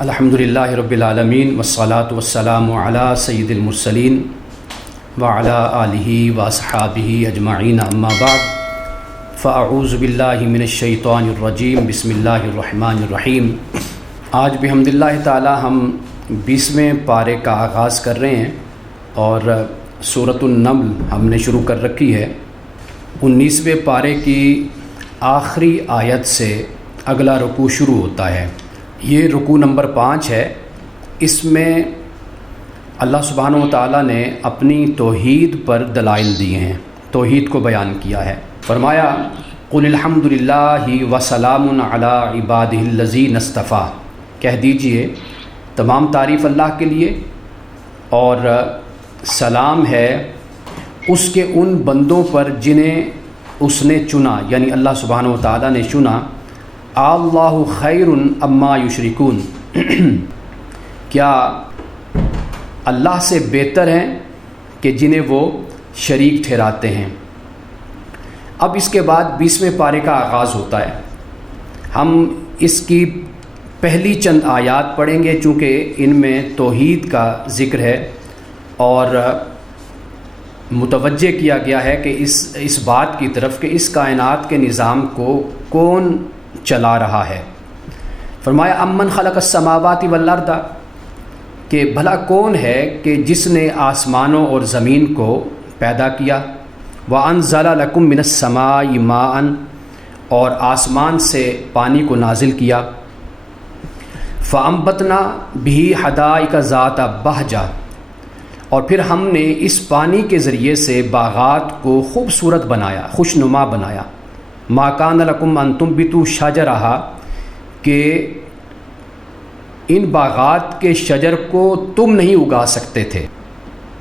الحمدللہ رب العالمین والصلاة والسلام علی سید المرسلین وعلی آلہ واصحابہ اجمعین اما بعد فاعوذ باللہ من الشیطان الرجیم بسم اللہ الرحمن الرحیم۔ آج بحمد اللہ تعالی ہم 20ویں پارے کا آغاز کر رہے ہیں اور سورۃ النمل ہم نے شروع کر رکھی ہے۔ 19ویں پارے کی آخری آیت سے اگلا رکوع شروع ہوتا ہے۔ یہ رکوع نمبر 5 ہے۔ اس میں اللہ سبحانہ و تعالیٰ نے اپنی توحید پر دلائل دیے ہیں، توحید کو بیان کیا ہے۔ فرمایا قل الحمد للہ وسلام علی عبادہ الذین اصطفیٰ، کہہ دیجئے تمام تعریف اللہ کے لیے اور سلام ہے اس کے ان بندوں پر جنہیں اس نے چنا، یعنی اللہ سبحانہ و تعالیٰ نے چنا۔ اللہ خیر اما یشرکون، کیا اللہ سے بہتر ہیں کہ جنہیں وہ شریک ٹھہراتے ہیں۔ اب اس کے بعد 20ویں پارے کا آغاز ہوتا ہے۔ ہم اس کی پہلی چند آیات پڑھیں گے چونکہ ان میں توحید کا ذکر ہے اور متوجہ کیا گیا ہے کہ اس بات کی طرف کہ اس کائنات کے نظام کو کون چلا رہا ہے۔ فرمایا امن خلق السماوات والارض، کہ بھلا کون ہے کہ جس نے آسمانوں اور زمین کو پیدا کیا۔ وانزل لکم من السماء ماء، اور آسمان سے پانی کو نازل کیا۔ فانبتنا بہ حدائق ذات بہجہ، اور پھر ہم نے اس پانی کے ذریعے سے باغات کو خوبصورت بنایا، خوشنما بنایا۔ ما کان لکم ان تنبتوا شجرہا، کہ ان باغات کے شجر کو تم نہیں اگا سکتے تھے،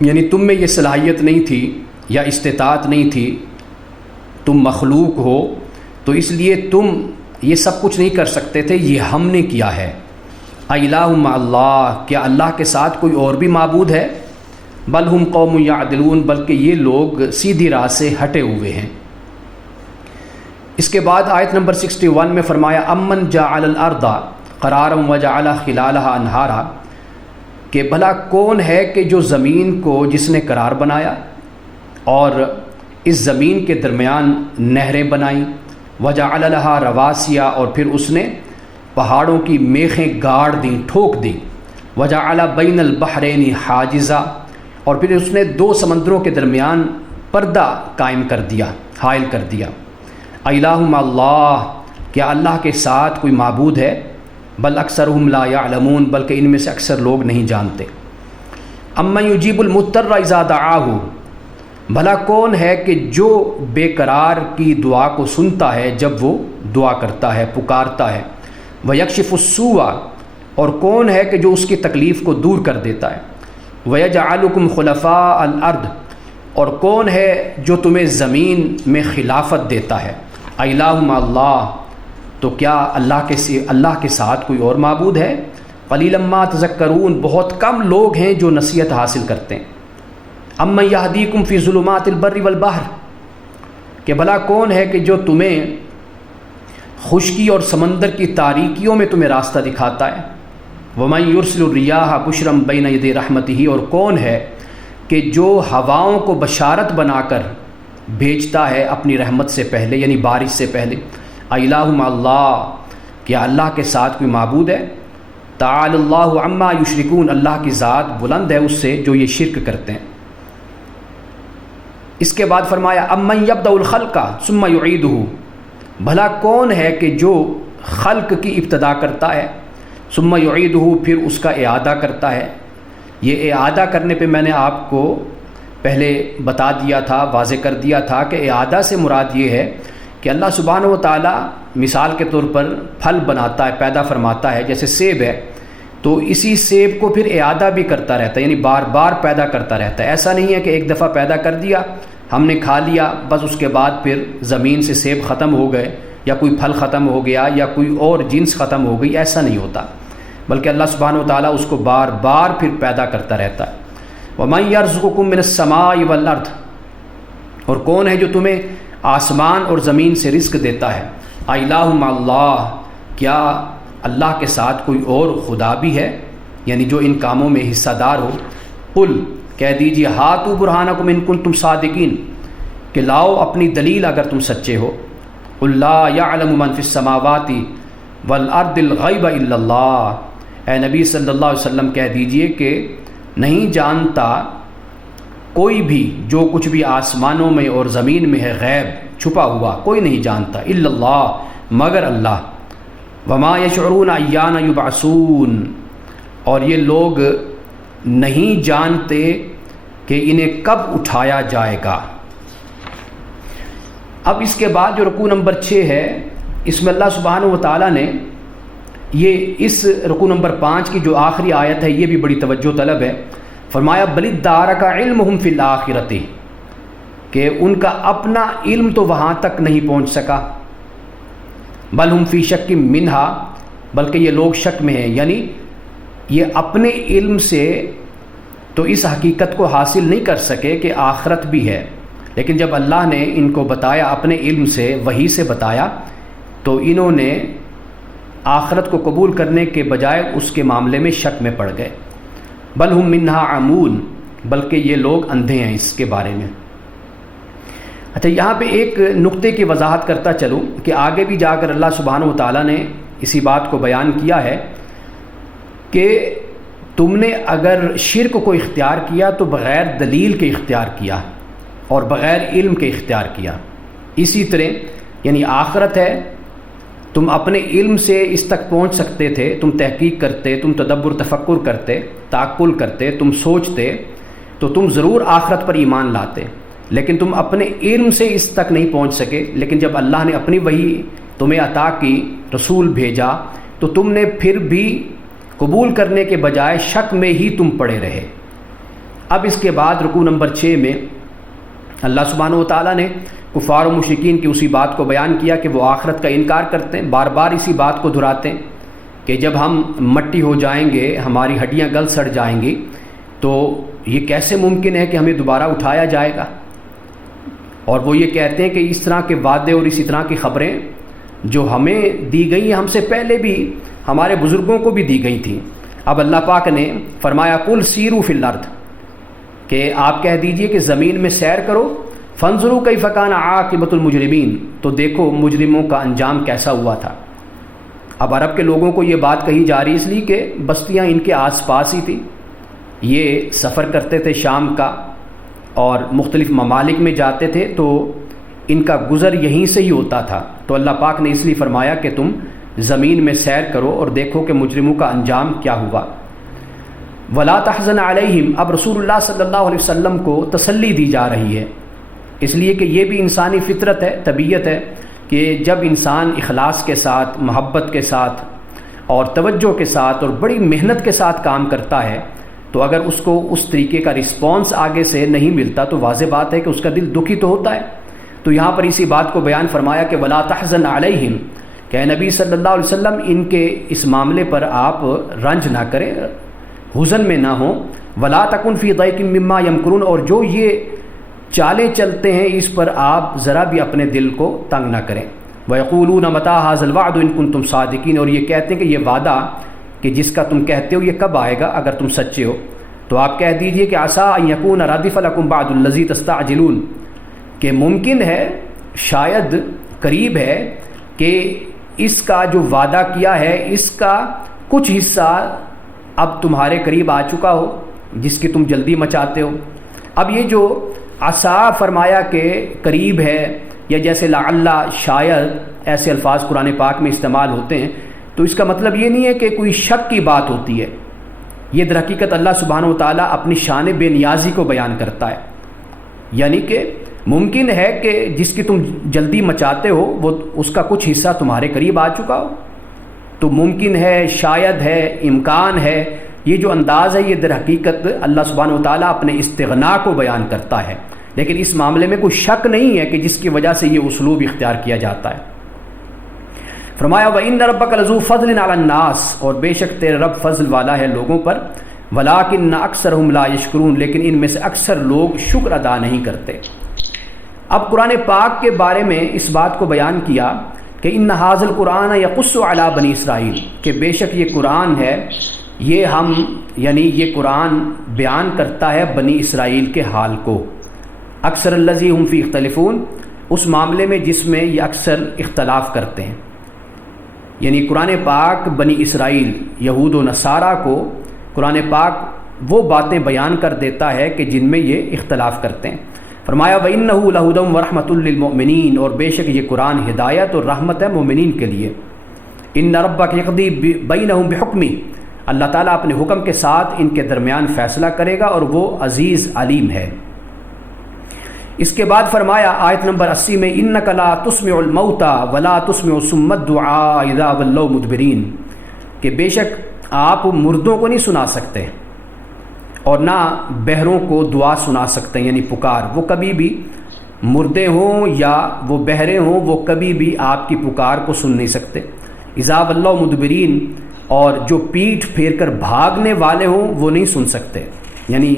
یعنی تم میں یہ صلاحیت نہیں تھی یا استطاعت نہیں تھی، تم مخلوق ہو تو اس لیے تم یہ سب کچھ نہیں کر سکتے تھے، یہ ہم نے کیا ہے۔ الہ مع اللہ، کیا اللہ کے ساتھ کوئی اور بھی معبود ہے؟ بل ہم قوم یعدلون، بلکہ یہ لوگ سیدھی راہ سے ہٹے ہوئے ہیں۔ اس کے بعد آیت نمبر 61 میں فرمایا امن جعل الارض قرارا وجعل خلالها انہارا، کہ بھلا کون ہے کہ جو زمین کو جس نے قرار بنایا اور اس زمین کے درمیان نہریں بنائیں، وجعل لها رواسیا، اور پھر اس نے پہاڑوں کی میخیں گاڑ دیں، ٹھوک دیں۔ وجعل بین البحرین حاجزا، اور پھر اس نے دو سمندروں کے درمیان پردہ قائم کر دیا، حائل کر دیا۔ الہ مع اللہ، کیا اللہ کے ساتھ کوئی معبود ہے؟ بل اکثرہم لا یعلمون، بلکہ ان میں سے اکثر لوگ نہیں جانتے۔ امن یجیب المضطر اذا دعاہ، بھلا کون ہے کہ جو بے قرار کی دعا کو سنتا ہے جب وہ دعا کرتا ہے، پکارتا ہے۔ ویکشف السوء، اور کون ہے کہ جو اس کی تکلیف کو دور کر دیتا ہے۔ ویجعلکم خلفاء الارض، اور کون ہے جو تمہیں زمین میں خلافت دیتا ہے۔ الہ مع اللہ، تو کیا اللہ کے ساتھ کوئی اور معبود ہے؟ قلیلا ما تذکرون، بہت کم لوگ ہیں جو نصیحت حاصل کرتے ہیں۔ امن یہدیکم فی ظلمات البر والبحر، کہ بھلا کون ہے کہ جو تمہیں خشکی اور سمندر کی تاریکیوں میں تمہیں راستہ دکھاتا ہے۔ ومن یرسل الریاح بشرا بین یدی رحمتہ، اور کون ہے کہ جو ہواؤں کو بشارت بنا کر بھیجتا ہے اپنی رحمت سے پہلے، یعنی بارش سے پہلے۔ الہ مع اللہ، کیا اللہ کے ساتھ کوئی معبود ہے؟ تعالی اللہ عما یشرکون، اللہ کی ذات بلند ہے اس سے جو یہ شرک کرتے ہیں۔ اس کے بعد فرمایا امن یبدأ الخلق ثم یعیدہ، بھلا کون ہے کہ جو خلق کی ابتدا کرتا ہے، ثم یعیدہ، پھر اس کا اعادہ کرتا ہے۔ یہ اعادہ کرنے پہ میں نے آپ کو پہلے بتا دیا تھا، واضح کر دیا تھا کہ اعادہ سے مراد یہ ہے کہ اللہ سبحانہ و تعالیٰ مثال کے طور پر پھل بناتا ہے، پیدا فرماتا ہے، جیسے سیب ہے تو اسی سیب کو پھر اعادہ بھی کرتا رہتا ہے، یعنی بار بار پیدا کرتا رہتا ہے۔ ایسا نہیں ہے کہ ایک دفعہ پیدا کر دیا، ہم نے کھا لیا، بس اس کے بعد پھر زمین سے سیب ختم ہو گئے یا کوئی پھل ختم ہو گیا یا کوئی اور جنس ختم ہو گئی، ایسا نہیں ہوتا، بلکہ اللہ سبحانہ و تعالیٰ اس کو بار بار پھر پیدا کرتا رہتا ہے۔ وَمَن يَرْزُقُكُم مِّنَ السَّمَاءِ وَالْأَرْضِ، اور کون ہے جو تمہیں آسمان اور زمین سے رزق دیتا ہے۔ الہ مع اللہ، کیا اللہ کے ساتھ کوئی اور خدا بھی ہے، یعنی جو ان کاموں میں حصہ دار ہو؟ قل کہہ دیجیے ہاتوا برہانکم ان کنتم صادقین، کہ لاؤ اپنی دلیل اگر تم سچے ہو۔ قل لا یعلم من فی السماوات والارض الغیب الا اللہ، اے نبی صلی اللہ علیہ وسلم کہہ دیجیے کہ نہیں جانتا کوئی بھی جو کچھ بھی آسمانوں میں اور زمین میں ہے، غیب چھپا ہوا کوئی نہیں جانتا، الا اللہ مگر اللہ۔ وما یشعرون ایان یبعثون، اور یہ لوگ نہیں جانتے کہ انہیں کب اٹھایا جائے گا۔ اب اس کے بعد جو رکوع نمبر 6 ہے، اس میں اللہ سبحانہ و تعالیٰ نے یہ اس رکوع نمبر 5 کی جو آخری آیت ہے یہ بھی بڑی توجہ طلب ہے۔ فرمایا بل ادارک علمہم فی الآخرۃ، کہ ان کا اپنا علم تو وہاں تک نہیں پہنچ سکا، بل ہم فی شک منہا، بلکہ یہ لوگ شک میں ہیں، یعنی یہ اپنے علم سے تو اس حقیقت کو حاصل نہیں کر سکے کہ آخرت بھی ہے، لیکن جب اللہ نے ان کو بتایا اپنے علم سے، وحی سے بتایا، تو انہوں نے آخرت کو قبول کرنے کے بجائے اس کے معاملے میں شک میں پڑ گئے۔ بل ہم منہا عمون، بلکہ یہ لوگ اندھے ہیں اس کے بارے میں۔ اچھا، یہاں پہ ایک نقطے کی وضاحت کرتا چلوں کہ آگے بھی جا کر اللہ سبحانہ و تعالیٰ نے اسی بات کو بیان کیا ہے کہ تم نے اگر شرک کو اختیار کیا تو بغیر دلیل کے اختیار کیا اور بغیر علم کے اختیار کیا۔ اسی طرح یعنی آخرت ہے، تم اپنے علم سے اس تک پہنچ سکتے تھے، تم تحقیق کرتے، تم تدبر تفکر کرتے، تعقل کرتے، تم سوچتے تو تم ضرور آخرت پر ایمان لاتے، لیکن تم اپنے علم سے اس تک نہیں پہنچ سکے۔ لیکن جب اللہ نے اپنی وحی تمہیں عطا کی، رسول بھیجا، تو تم نے پھر بھی قبول کرنے کے بجائے شک میں ہی تم پڑے رہے۔ اب اس کے بعد رکوع نمبر 6 میں اللہ سبحانہ و تعالیٰ نے کفار و مشرکین کی اسی بات کو بیان کیا کہ وہ آخرت کا انکار کرتے ہیں، بار بار اسی بات کو دہراتے ہیں کہ جب ہم مٹی ہو جائیں گے، ہماری ہڈیاں گل سڑ جائیں گی، تو یہ کیسے ممکن ہے کہ ہمیں دوبارہ اٹھایا جائے گا؟ اور وہ یہ کہتے ہیں کہ اس طرح کے وعدے اور اسی طرح کی خبریں جو ہمیں دی گئی ہم سے پہلے بھی ہمارے بزرگوں کو بھی دی گئی تھیں۔ اب اللہ پاک نے فرمایا قل سیروا فی الارض، کہ آپ کہہ دیجئے کہ زمین میں سیر کرو، فانظروا کیف کان عاقبۃ المجرمین، تو دیکھو مجرموں کا انجام کیسا ہوا تھا۔ اب عرب کے لوگوں کو یہ بات کہی جا رہی اس لیے کہ بستیاں ان کے آس پاس ہی تھیں، یہ سفر کرتے تھے شام کا اور مختلف ممالک میں جاتے تھے، تو ان کا گزر یہیں سے ہی ہوتا تھا۔ تو اللہ پاک نے اس لیے فرمایا کہ تم زمین میں سیر کرو اور دیکھو کہ مجرموں کا انجام کیا ہوا۔ ولا تحزن علیہم، اب رسول اللہ صلی اللہ علیہ وسلم کو تسلی دی جا رہی ہے، اس لیے کہ یہ بھی انسانی فطرت ہے، طبیعت ہے کہ جب انسان اخلاص کے ساتھ، محبت کے ساتھ اور توجہ کے ساتھ اور بڑی محنت کے ساتھ کام کرتا ہے، تو اگر اس کو اس طریقے کا رسپانس آگے سے نہیں ملتا تو واضح بات ہے کہ اس کا دل دکھی تو ہوتا ہے۔ تو یہاں پر اسی بات کو بیان فرمایا کہ ولا تحزن علیہم، کہ اے نبی صلی اللہ علیہ وسلم ان کے اس معاملے پر آپ رنج نہ کریں، حزن میں نہ ہوں۔ ولا تکن فی ضیق مما یمکرون، اور جو یہ چالیں چلتے ہیں اس پر آپ ذرا بھی اپنے دل کو تنگ نہ کریں۔ وَيَقُولُونَ مَتَىٰ هَٰذَا الْوَعْدُ إِن كُنتُمْ صَادِقِينَ، اور یہ کہتے ہیں کہ یہ وعدہ کہ جس کا تم کہتے ہو یہ کب آئے گا اگر تم سچے ہو؟ تو آپ کہہ دیجئے کہ عَسَىٰ أَن يَكُونَ رَدِفَ لَكُمْ بَعْضُ الَّذِي تَسْتَعْجِلُونَ، کہ ممکن ہے، شاید قریب ہے کہ اس کا جو وعدہ کیا ہے اس کا کچھ حصہ اب تمہارے قریب آ چکا ہو جس کی تم جلدی مچاتے ہو۔ اب یہ جو عسیٰ فرمایا کہ قریب ہے، یا جیسے لعل، شاید، ایسے الفاظ قرآن پاک میں استعمال ہوتے ہیں، تو اس کا مطلب یہ نہیں ہے کہ کوئی شک کی بات ہوتی ہے، یہ در حقیقت اللہ سبحانہ و تعالیٰ اپنی شان بے نیازی کو بیان کرتا ہے، یعنی کہ ممکن ہے کہ جس کی تم جلدی مچاتے ہو وہ اس کا کچھ حصہ تمہارے قریب آ چکا ہو۔ تو ممکن ہے، شاید ہے، امکان ہے، یہ جو انداز ہے یہ در حقیقت اللہ سبحانہ و تعالیٰ اپنے استغنا کو بیان کرتا ہے، لیکن اس معاملے میں کوئی شک نہیں ہے کہ جس کی وجہ سے یہ اسلوب اختیار کیا جاتا ہے۔ فرمایا وَإِنَّ رَبَّكَ لَذُو فَضْلٍ عَلَى النَّاسِ، اور بے شک تیرے رب فضل والا ہے لوگوں پر، وَلَٰكِنَّ أَكْثَرَهُمْ لَا يَشْكُرُونَ، لیکن ان میں سے اکثر لوگ شکر ادا نہیں کرتے۔ اب قرآن پاک کے بارے میں اس بات کو بیان کیا کہ ان ھذا القرآن یقص علی بنی اسرائیل، کہ بے شک یہ قرآن ہے، یہ قرآن بیان کرتا ہے بنی اسرائیل کے حال کو، اکثر الذی ہم فی اختلفون، اس معاملے میں جس میں یہ اکثر اختلاف کرتے ہیں۔ یعنی قرآن پاک بنی اسرائیل یہود و نصارہ کو قرآن پاک وہ باتیں بیان کر دیتا ہے کہ جن میں یہ اختلاف کرتے ہیں۔ فرمایا وَإِنَّهُ لَهُدًى وَرَحْمَةٌ لِّلْمُؤْمِنِينَ، اور بے شک یہ قرآن ہدایت اور رحمت ہے مومنین کے لیے۔ إِنَّ رَبَّكَ يَقْضِي بَيْنَهُم بِحُكْمِهِ، اللہ تعالیٰ اپنے حکم کے ساتھ ان کے درمیان فیصلہ کرے گا اور وہ عزیز علیم ہے۔ اس کے بعد فرمایا آیت نمبر 80 میں إِنَّكَ لَا تُسْمِعُ الْمَوْتَىٰ وَلَا تُسْمِعُ الصُّمَّ الدُّعَاءَ إِذَا وَلَّوْا مُدْبِرِينَ، کہ بے شک آپ مردوں کو نہیں سنا سکتے اور نہ بہروں کو دعا سنا سکتے ہیں، یعنی پکار، وہ کبھی بھی مردے ہوں یا وہ بہرے ہوں، وہ کبھی بھی آپ کی پکار کو سن نہیں سکتے۔ اذا ولوا مدبرین، اور جو پیٹھ پھیر کر بھاگنے والے ہوں وہ نہیں سن سکتے۔ یعنی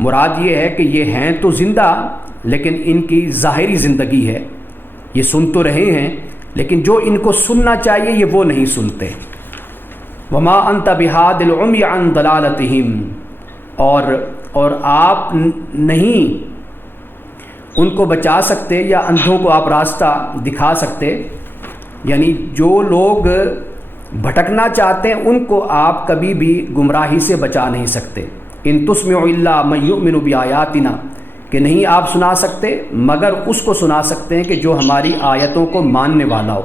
مراد یہ ہے کہ یہ ہیں تو زندہ لیکن ان کی ظاہری زندگی ہے، یہ سن تو رہے ہیں لیکن جو ان کو سننا چاہیے یہ وہ نہیں سنتے۔ وما انت بہاد العمی عن ضلالتہم، اور آپ نہیں ان کو بچا سکتے یا اندھوں کو آپ راستہ دکھا سکتے، یعنی جو لوگ بھٹکنا چاہتے ہیں ان کو آپ کبھی بھی گمراہی سے بچا نہیں سکتے۔ ان تسمع الا من یؤمن بآیاتنا، کہ نہیں آپ سنا سکتے مگر اس کو سنا سکتے ہیں کہ جو ہماری آیتوں کو ماننے والا ہو۔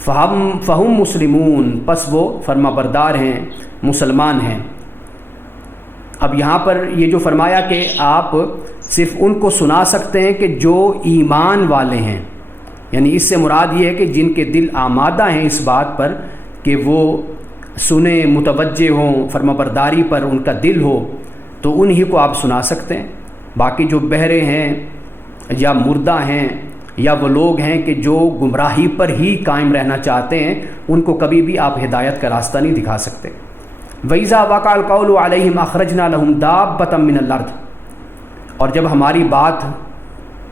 فہم مسلمون، پس وہ فرما بردار ہیں، مسلمان ہیں۔ اب یہاں پر یہ جو فرمایا کہ آپ صرف ان کو سنا سکتے ہیں کہ جو ایمان والے ہیں، یعنی اس سے مراد یہ ہے کہ جن کے دل آمادہ ہیں اس بات پر کہ وہ سنیں، متوجہ ہوں، فرما برداری پر ان کا دل ہو، تو انہی کو آپ سنا سکتے ہیں۔ باقی جو بہرے ہیں یا مردہ ہیں یا وہ لوگ ہیں کہ جو گمراہی پر ہی قائم رہنا چاہتے ہیں، ان کو کبھی بھی آپ ہدایت کا راستہ نہیں دکھا سکتے۔ وَإِذَا وَقَعَ الْقَوْلُ عَلَيْهِمْ أَخْرَجْنَا لَهُمْ دَابَّةً مِّنَ الْأَرْضِ، اور جب ہماری بات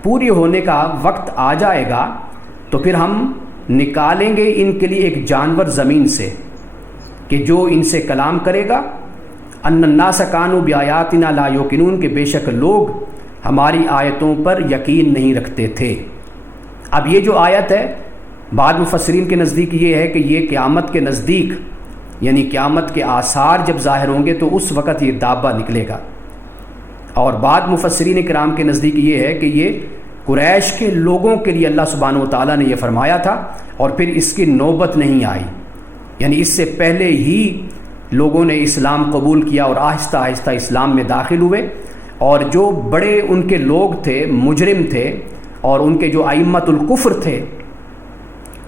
پوری ہونے کا وقت آ جائے گا تو پھر ہم نکالیں گے ان کے لیے ایک جانور زمین سے کہ جو ان سے کلام کرے گا۔ أَنَّ النَّاسَ كَانُوا بِآيَاتِنَا لَا يُوقِنُونَ، کہ بے شک لوگ ہماری آیتوں پر یقین نہیں رکھتے تھے۔ اب یہ جو آیت ہے بعض مفسرین کے نزدیک یہ ہے کہ یہ قیامت کے نزدیک، یعنی قیامت کے آثار جب ظاہر ہوں گے تو اس وقت یہ دابہ نکلے گا۔ اور بعض مفسرین کرام کے نزدیک یہ ہے کہ یہ قریش کے لوگوں کے لیے اللہ سبحانہ و تعالیٰ نے یہ فرمایا تھا اور پھر اس کی نوبت نہیں آئی، یعنی اس سے پہلے ہی لوگوں نے اسلام قبول کیا اور آہستہ آہستہ اسلام میں داخل ہوئے، اور جو بڑے ان کے لوگ تھے، مجرم تھے، اور ان کے جو ائمۃ الکفر تھے،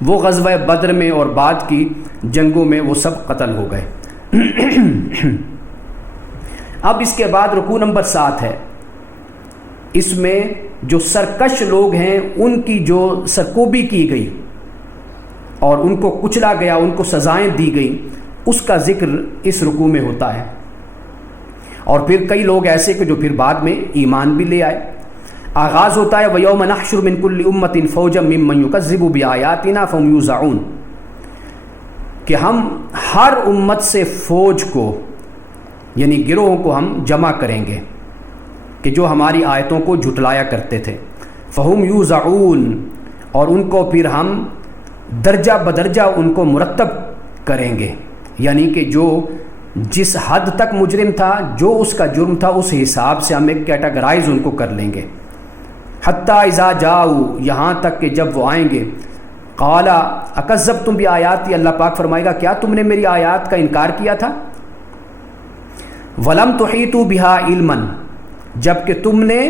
وہ غزوہ بدر میں اور بعد کی جنگوں میں وہ سب قتل ہو گئے۔ اب اس کے بعد رکوع نمبر 7 ہے، اس میں جو سرکش لوگ ہیں ان کی جو سرکوبی کی گئی اور ان کو کچلا گیا، ان کو سزائیں دی گئیں، اس کا ذکر اس رکوع میں ہوتا ہے۔ اور پھر کئی لوگ ایسے کہ جو پھر بعد میں ایمان بھی لے آئے۔ آغاز ہوتا ہے وَيَوْمَ نَحْشُرُ مِنْ كُلِّ أُمَّةٍ فَوْجًا مِّمَّنْ يُكَذِّبُ بِآيَاتِنَا فَهُمْ يُوزَعُونَ، کہ ہم ہر امت سے فوج کو، یعنی گروہوں کو ہم جمع کریں گے کہ جو ہماری آیتوں کو جھٹلایا کرتے تھے۔ فَهُمْ يُوزَعُونَ، اور ان کو پھر ہم درجہ بدرجہ ان کو مرتب کریں گے، یعنی کہ جو جس حد تک مجرم تھا، جو اس کا جرم تھا، اس حساب سے ہم ایک کیٹاگرائز ان کو کر لیں گے۔ حتیٰ اذا جاؤ، یہاں تک کہ جب وہ آئیں گے، قال اکذبتم بآیاتی، اللہ پاک فرمائے گا کیا تم نے میری آیات کا انکار کیا تھا؟ ولم تحیطوا بها علما، جب کہ تم نے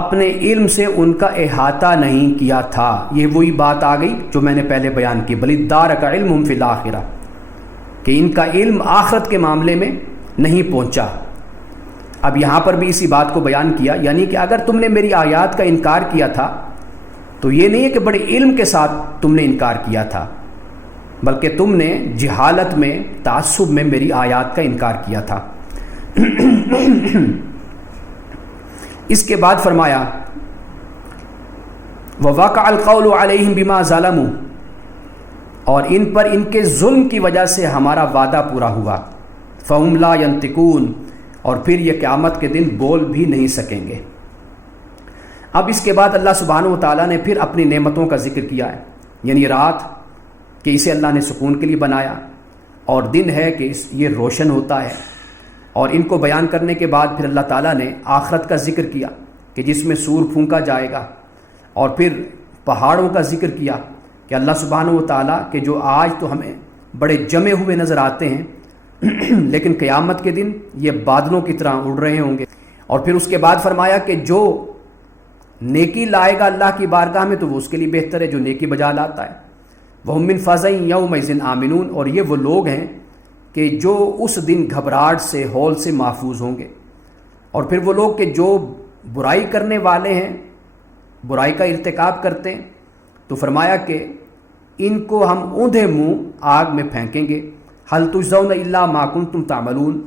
اپنے علم سے ان کا احاطہ نہیں کیا تھا۔ یہ وہی بات آ گئی جو میں نے پہلے بیان کی، بل ادارک علمہم فی الآخرہ، کہ ان کا علم آخرت کے معاملے میں نہیں پہنچا۔ اب یہاں پر بھی اسی بات کو بیان کیا، یعنی کہ اگر تم نے میری آیات کا انکار کیا تھا تو یہ نہیں ہے کہ بڑے علم کے ساتھ تم نے انکار کیا تھا، بلکہ تم نے جہالت میں، تعصب میں میری آیات کا انکار کیا تھا۔ اس کے بعد فرمایا وَوَقَعَ الْقَوْلُ عَلَيْهِمْ بِمَا ظَلَمُوا، اور ان پر ان کے ظلم کی وجہ سے ہمارا وعدہ پورا ہوا۔ فَهُمْ لَا يَنْطِقُونَ، اور پھر یہ قیامت کے دن بول بھی نہیں سکیں گے۔ اب اس کے بعد اللہ سبحانہ و تعالیٰ نے پھر اپنی نعمتوں کا ذکر کیا ہے، یعنی رات کہ اسے اللہ نے سکون کے لیے بنایا، اور دن ہے کہ یہ روشن ہوتا ہے۔ اور ان کو بیان کرنے کے بعد پھر اللہ تعالیٰ نے آخرت کا ذکر کیا کہ جس میں سور پھونکا جائے گا، اور پھر پہاڑوں کا ذکر کیا کہ اللہ سبحانہ و تعالیٰ کہ جو آج تو ہمیں بڑے جمے ہوئے نظر آتے ہیں لیکن قیامت کے دن یہ بادلوں کی طرح اڑ رہے ہوں گے۔ اور پھر اس کے بعد فرمایا کہ جو نیکی لائے گا اللہ کی بارگاہ میں تو وہ اس کے لیے بہتر ہے جو نیکی بجا لاتا ہے۔ وَهُم مِّن فَزَعٍ يَوْمَئِذٍ آمِنُونَ، اور یہ وہ لوگ ہیں کہ جو اس دن گھبراہٹ سے ہول سے محفوظ ہوں گے۔ اور پھر وہ لوگ کہ جو برائی کرنے والے ہیں، برائی کا ارتکاب کرتے ہیں، تو فرمایا کہ ان کو ہم اوندھے منہ آگ میں پھینکیں گے۔ هَلْ تُجْزَوْنَ إِلَّا مَا كُنتُمْ تَعْمَلُونَ،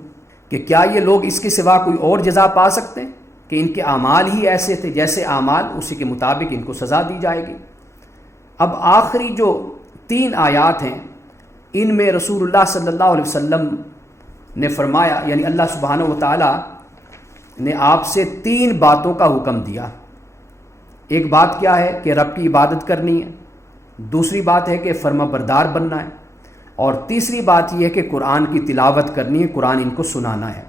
کہ کیا یہ لوگ اس کے سوا کوئی اور جزا پا سکتے ہیں کہ ان کے اعمال ہی ایسے تھے، جیسے اعمال اسی کے مطابق ان کو سزا دی جائے گی۔ اب آخری جو 3 آیات ہیں ان میں رسول اللہ صلی اللہ علیہ وسلم نے فرمایا، یعنی اللہ سبحانہ و تعالیٰ نے آپ سے 3 باتوں کا حکم دیا۔ ایک بات کیا ہے کہ رب کی عبادت کرنی ہے، دوسری بات ہے کہ فرما بردار بننا ہے، اور تیسری بات یہ ہے کہ قرآن کی تلاوت کرنی ہے، قرآن ان کو سنانا ہے۔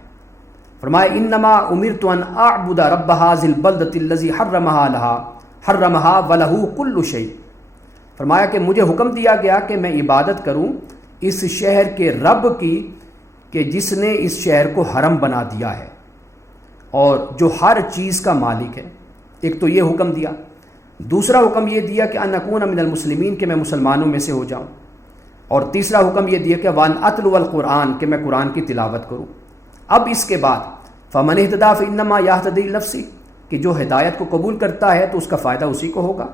فرمایا انما امرت ان اعبد رب هذه البلدة الذي حرمها وله كل شيء، فرمایا کہ مجھے حکم دیا گیا کہ میں عبادت کروں اس شہر کے رب کی کہ جس نے اس شہر کو حرم بنا دیا ہے اور جو ہر چیز کا مالک ہے۔ ایک تو یہ حکم دیا، دوسرا حکم یہ دیا کہ ان اکون من المسلمین، کہ میں مسلمانوں میں سے ہو جاؤں، اور تیسرا حکم یہ دیا کہ وان اتلو القرآن، کہ میں قرآن کی تلاوت کروں۔ اب اس کے بعد فمن اہتدی فانما یہتدی لنفسہ، کہ جو ہدایت کو قبول کرتا ہے تو اس کا فائدہ اسی کو ہوگا،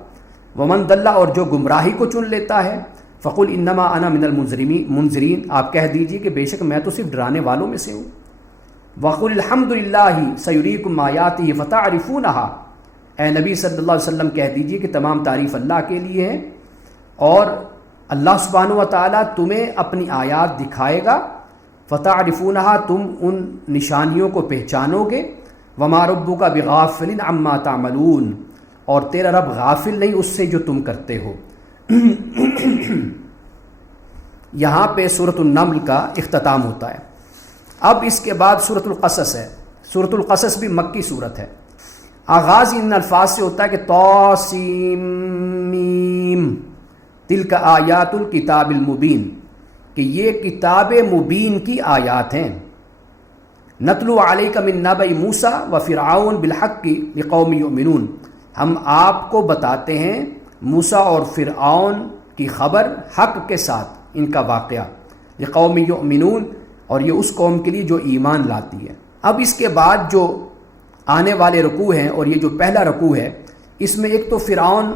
ومن ضل، اور جو گمراہی کو چن لیتا ہے فقل انما انا من المنذرین، آپ کہہ دیجئے کہ بے شک میں تو صرف ڈرانے والوں میں سے ہوں۔ وقل الحمد للہ سیریکم آیاتہ فتعرفونہا، اے نبی صلی اللہ علیہ وسلم کہہ دیجئے کہ تمام تعریف اللہ کے لیے ہے، اور اللہ سبحانہ و تعالیٰ تمہیں اپنی آیات دکھائے گا، فتعرفونہا، تم ان نشانیوں کو پہچانو گے، وما ربک بغافل عما تعملون، اور تیرا رب غافل نہیں اس سے جو تم کرتے ہو۔ یہاں پہ سورۃ النمل کا اختتام ہوتا ہے۔ اب اس کے بعد سورۃ القصص ہے۔ سورۃ القصص بھی مکی سورت ہے۔ آغاز ان الفاظ سے ہوتا ہے کہ طاسیم میم تلک آیات الکتاب المبین، کہ یہ کتاب مبین کی آیات ہیں۔ نتلو علیک من نبأ موسیٰ وفرعون بالحق لقوم یؤمنون، ہم آپ کو بتاتے ہیں موسیٰ اور فرعون کی خبر حق کے ساتھ، ان کا واقعہ، لقوم یؤمنون، اور یہ اس قوم کے لیے جو ایمان لاتی ہے۔ اب اس کے بعد جو آنے والے رکوع ہیں، اور یہ جو پہلا رکوع ہے، اس میں ایک تو فرعون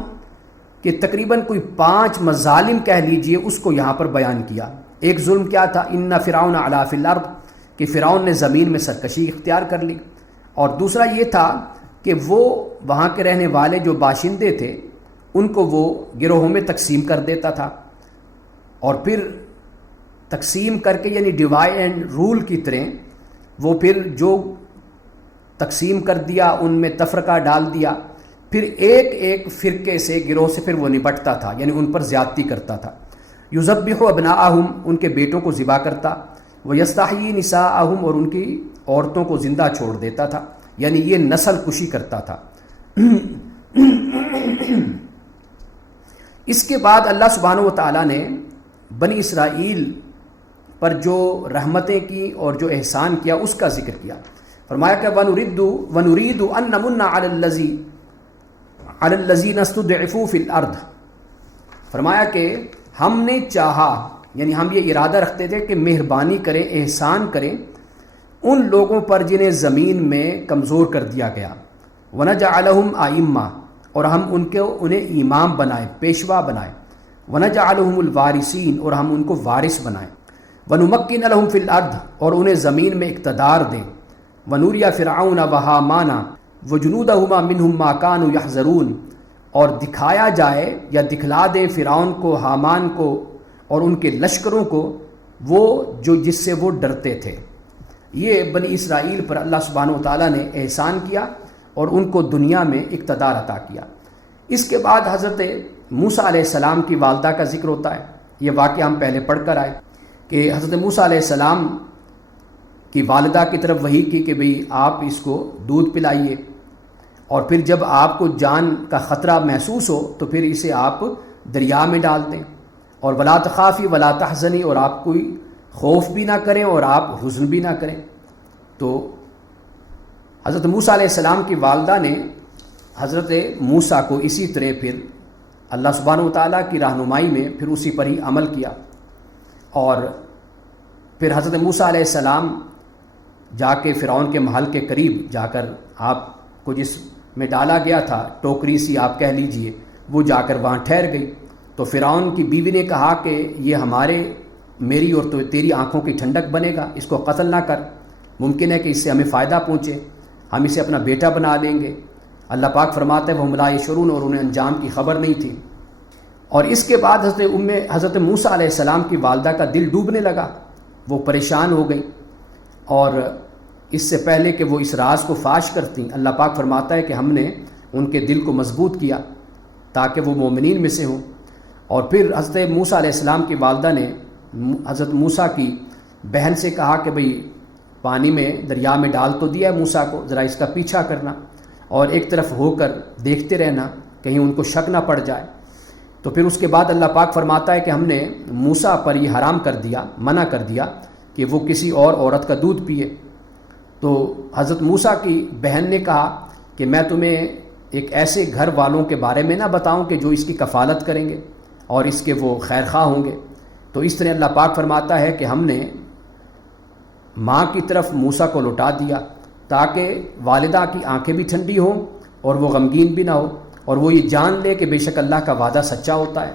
کہ تقریباً کوئی 5 مظالم کہہ لیجئے اس کو یہاں پر بیان کیا۔ ایک ظلم کیا تھا، ان فرعون علا فی الارض، کہ فرعون نے زمین میں سرکشی اختیار کر لی، اور دوسرا یہ تھا کہ وہ وہاں کے رہنے والے جو باشندے تھے ان کو وہ گروہوں میں تقسیم کر دیتا تھا، اور پھر تقسیم کر کے یعنی ڈیوائڈ اینڈ رول کی طرح وہ پھر جو تقسیم کر دیا ان میں تفرقہ ڈال دیا، پھر ایک ایک فرقے سے گروہ سے پھر وہ نپٹتا تھا، یعنی ان پر زیادتی کرتا تھا۔ یذبح ابناءہم، ان کے بیٹوں کو ذبح کرتا، ویستحیی نساءہم، اور ان کی عورتوں کو زندہ چھوڑ دیتا تھا، یعنی یہ نسل کشی کرتا تھا۔ اس کے بعد اللہ سبحانہ و تعالیٰ نے بنی اسرائیل پر جو رحمتیں کی اور جو احسان کیا اس کا ذکر کیا۔ فرمایا کہ وَنُرِيدُ أَن نَّمُنَّ عَلَى الَّذِينَ اسْتُضْعِفُوا فِي الْأَرْضِ، فرمایا کہ ہم نے چاہا، یعنی ہم یہ ارادہ رکھتے تھے کہ مہربانی کریں، احسان کریں ان لوگوں پر جنہیں زمین میں کمزور کر دیا گیا، وَنَجْعَلَهُمْ أَئِمَّةً، اور ہم انہیں امام بنائیں، پیشوا بنائیں، وَنَجْعَلَهُمُ الْوَارِثِينَ، اور ہم ان کو وارث بنائیں، وَنُمَكِّنَ لَهُمْ فِي الْأَرْضِ، اور انہیں زمین میں اقتدار دیں، وَنُرِيَ فِرْعَوْنَ وَهَامَانَ وَجُنُودَهُمَا مِنْهُمْ مَا كَانُوا يَحْذَرُونَ، اور دکھایا جائے یا دکھلا دیں فرعون کو، حامان کو اور ان کے لشکروں کو وہ جس سے وہ ڈرتے تھے۔ یہ بنی اسرائیل پر اللہ سبحانہ و تعالیٰ نے احسان کیا اور ان کو دنیا میں اقتدار عطا کیا۔ اس کے بعد حضرت موسیٰ علیہ السلام کی والدہ کا ذکر ہوتا ہے۔ یہ واقعہ ہم پہلے پڑھ کر آئے کہ حضرت موسیٰ علیہ السلام کی والدہ کی طرف وحی کی کہ بھئی آپ اس کو دودھ پلائیے، اور پھر جب آپ کو جان کا خطرہ محسوس ہو تو پھر اسے آپ دریا میں ڈال دیں، اور ولا تخافی ولا تحزنی، اور آپ کوئی خوف بھی نہ کریں اور آپ حزن بھی نہ کریں۔ تو حضرت موسیٰ علیہ السلام کی والدہ نے حضرت موسیٰ کو اسی طرح پھر اللہ سبحانہ و تعالیٰ کی رہنمائی میں پھر اسی پر ہی عمل کیا، اور پھر حضرت موسیٰ علیہ السلام جا کے فرعون کے محل کے قریب جا کر آپ کو جس میں ڈالا گیا تھا، ٹوکری سی آپ کہہ لیجئے، وہ جا کر وہاں ٹھہر گئی۔ تو فرعون کی بیوی نے کہا کہ یہ میری اور تیری آنکھوں کی ٹھنڈک بنے گا، اس کو قتل نہ کر، ممکن ہے کہ اس سے ہمیں فائدہ پہنچے، ہم اسے اپنا بیٹا بنا لیں گے۔ اللہ پاک فرماتے ہیں وہ لا یشعرون، اور انہیں انجام کی خبر نہیں تھی۔ اور اس کے بعد حضرت موسیٰ علیہ السلام کی والدہ کا دل ڈوبنے لگا، وہ پریشان ہو گئی، اور اس سے پہلے کہ وہ اس راز کو فاش کرتی، اللہ پاک فرماتا ہے کہ ہم نے ان کے دل کو مضبوط کیا تاکہ وہ مومنین میں سے ہوں۔ اور پھر حضرت موسیٰ علیہ السلام کی والدہ نے حضرت موسیٰ کی بہن سے کہا کہ بھئی پانی میں دریا میں ڈال تو دیا ہے موسیٰ کو، ذرا اس کا پیچھا کرنا اور ایک طرف ہو کر دیکھتے رہنا، کہیں ان کو شک نہ پڑ جائے۔ تو پھر اس کے بعد اللہ پاک فرماتا ہے کہ ہم نے موسیٰ پر یہ حرام کر دیا، منع کر دیا کہ وہ کسی اور عورت کا دودھ پیے۔ تو حضرت موسیٰ کی بہن نے کہا کہ میں تمہیں ایک ایسے گھر والوں کے بارے میں نہ بتاؤں کہ جو اس کی کفالت کریں گے اور اس کے وہ خیر خواہ ہوں گے۔ تو اس طرح اللہ پاک فرماتا ہے کہ ہم نے ماں کی طرف موسیٰ کو لوٹا دیا تاکہ والدہ کی آنکھیں بھی ٹھنڈی ہوں اور وہ غمگین بھی نہ ہو، اور وہ یہ جان لے کہ بے شک اللہ کا وعدہ سچا ہوتا ہے،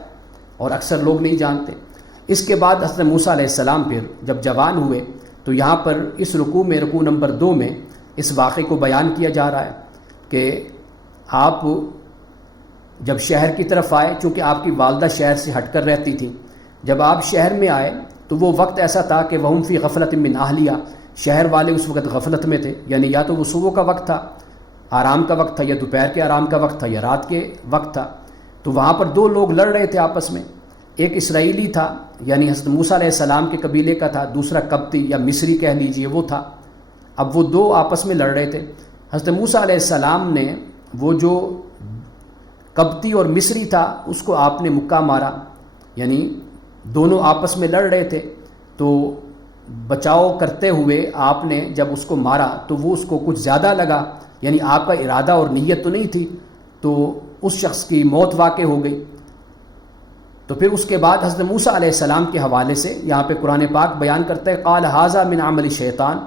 اور اکثر لوگ نہیں جانتے۔ اس کے بعد حضرت موسیٰ علیہ السلام پھر جب جوان ہوئے تو یہاں پر اس رکوع نمبر 2 میں اس واقعے کو بیان کیا جا رہا ہے کہ آپ جب شہر کی طرف آئے، چونکہ آپ کی والدہ شہر سے ہٹ کر رہتی تھی، جب آپ شہر میں آئے تو وہ وقت ایسا تھا کہ وہم فی غفلۃ من اہلیہ، شہر والے اس وقت غفلت میں تھے، یعنی یا تو وہ صبح کا وقت تھا، آرام کا وقت تھا، یا دوپہر کے آرام کا وقت تھا، یا رات کے وقت تھا۔ تو وہاں پر 2 لوگ لڑ رہے تھے آپس میں، ایک اسرائیلی تھا یعنی حضرت موسیٰ علیہ السلام کے قبیلے کا تھا، دوسرا قبطی یا مصری کہہ لیجئے وہ تھا۔ اب وہ 2 آپس میں لڑ رہے تھے۔ حضرت موسیٰ علیہ السلام نے وہ جو قبطی اور مصری تھا اس کو آپ نے مکہ مارا، یعنی دونوں آپس میں لڑ رہے تھے، تو بچاؤ کرتے ہوئے آپ نے جب اس کو مارا تو وہ اس کو کچھ زیادہ لگا، یعنی آپ کا ارادہ اور نیت تو نہیں تھی، تو اس شخص کی موت واقع ہو گئی۔ تو پھر اس کے بعد حضرت موسیٰ علیہ السلام کے حوالے سے یہاں پہ قرآن پاک بیان کرتا ہے قال ھذا من عمل شیطان،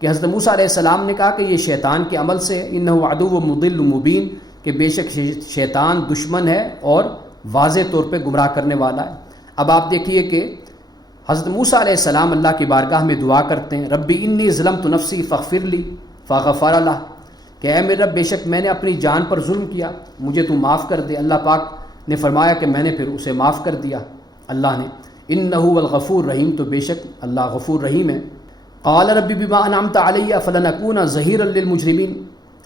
کہ حضرت موسیٰ علیہ السلام نے کہا کہ یہ شیطان کے عمل سے، انہ عدو مضل مبین، کہ بے شک شیطان دشمن ہے اور واضح طور پہ گمراہ کرنے والا ہے۔ اب آپ دیکھیے کہ حضرت موسیٰ علیہ السلام اللہ کی بارگاہ میں دعا کرتے ہیں ربی انی ظلمت نفسی فاغفر لی فغفر لہ، کہ اے میرے رب بے شک میں نے اپنی جان پر ظلم کیا، مجھے تو معاف کر دے۔ اللہ پاک نے فرمایا کہ میں نے پھر اسے معاف کر دیا اللہ نے، انہ هو الغفور الرحیم، تو بے شک اللہ غفور رحیم ہے۔ قال ربی بما انعمت علی فلنکون ظہیرا للمجرمین،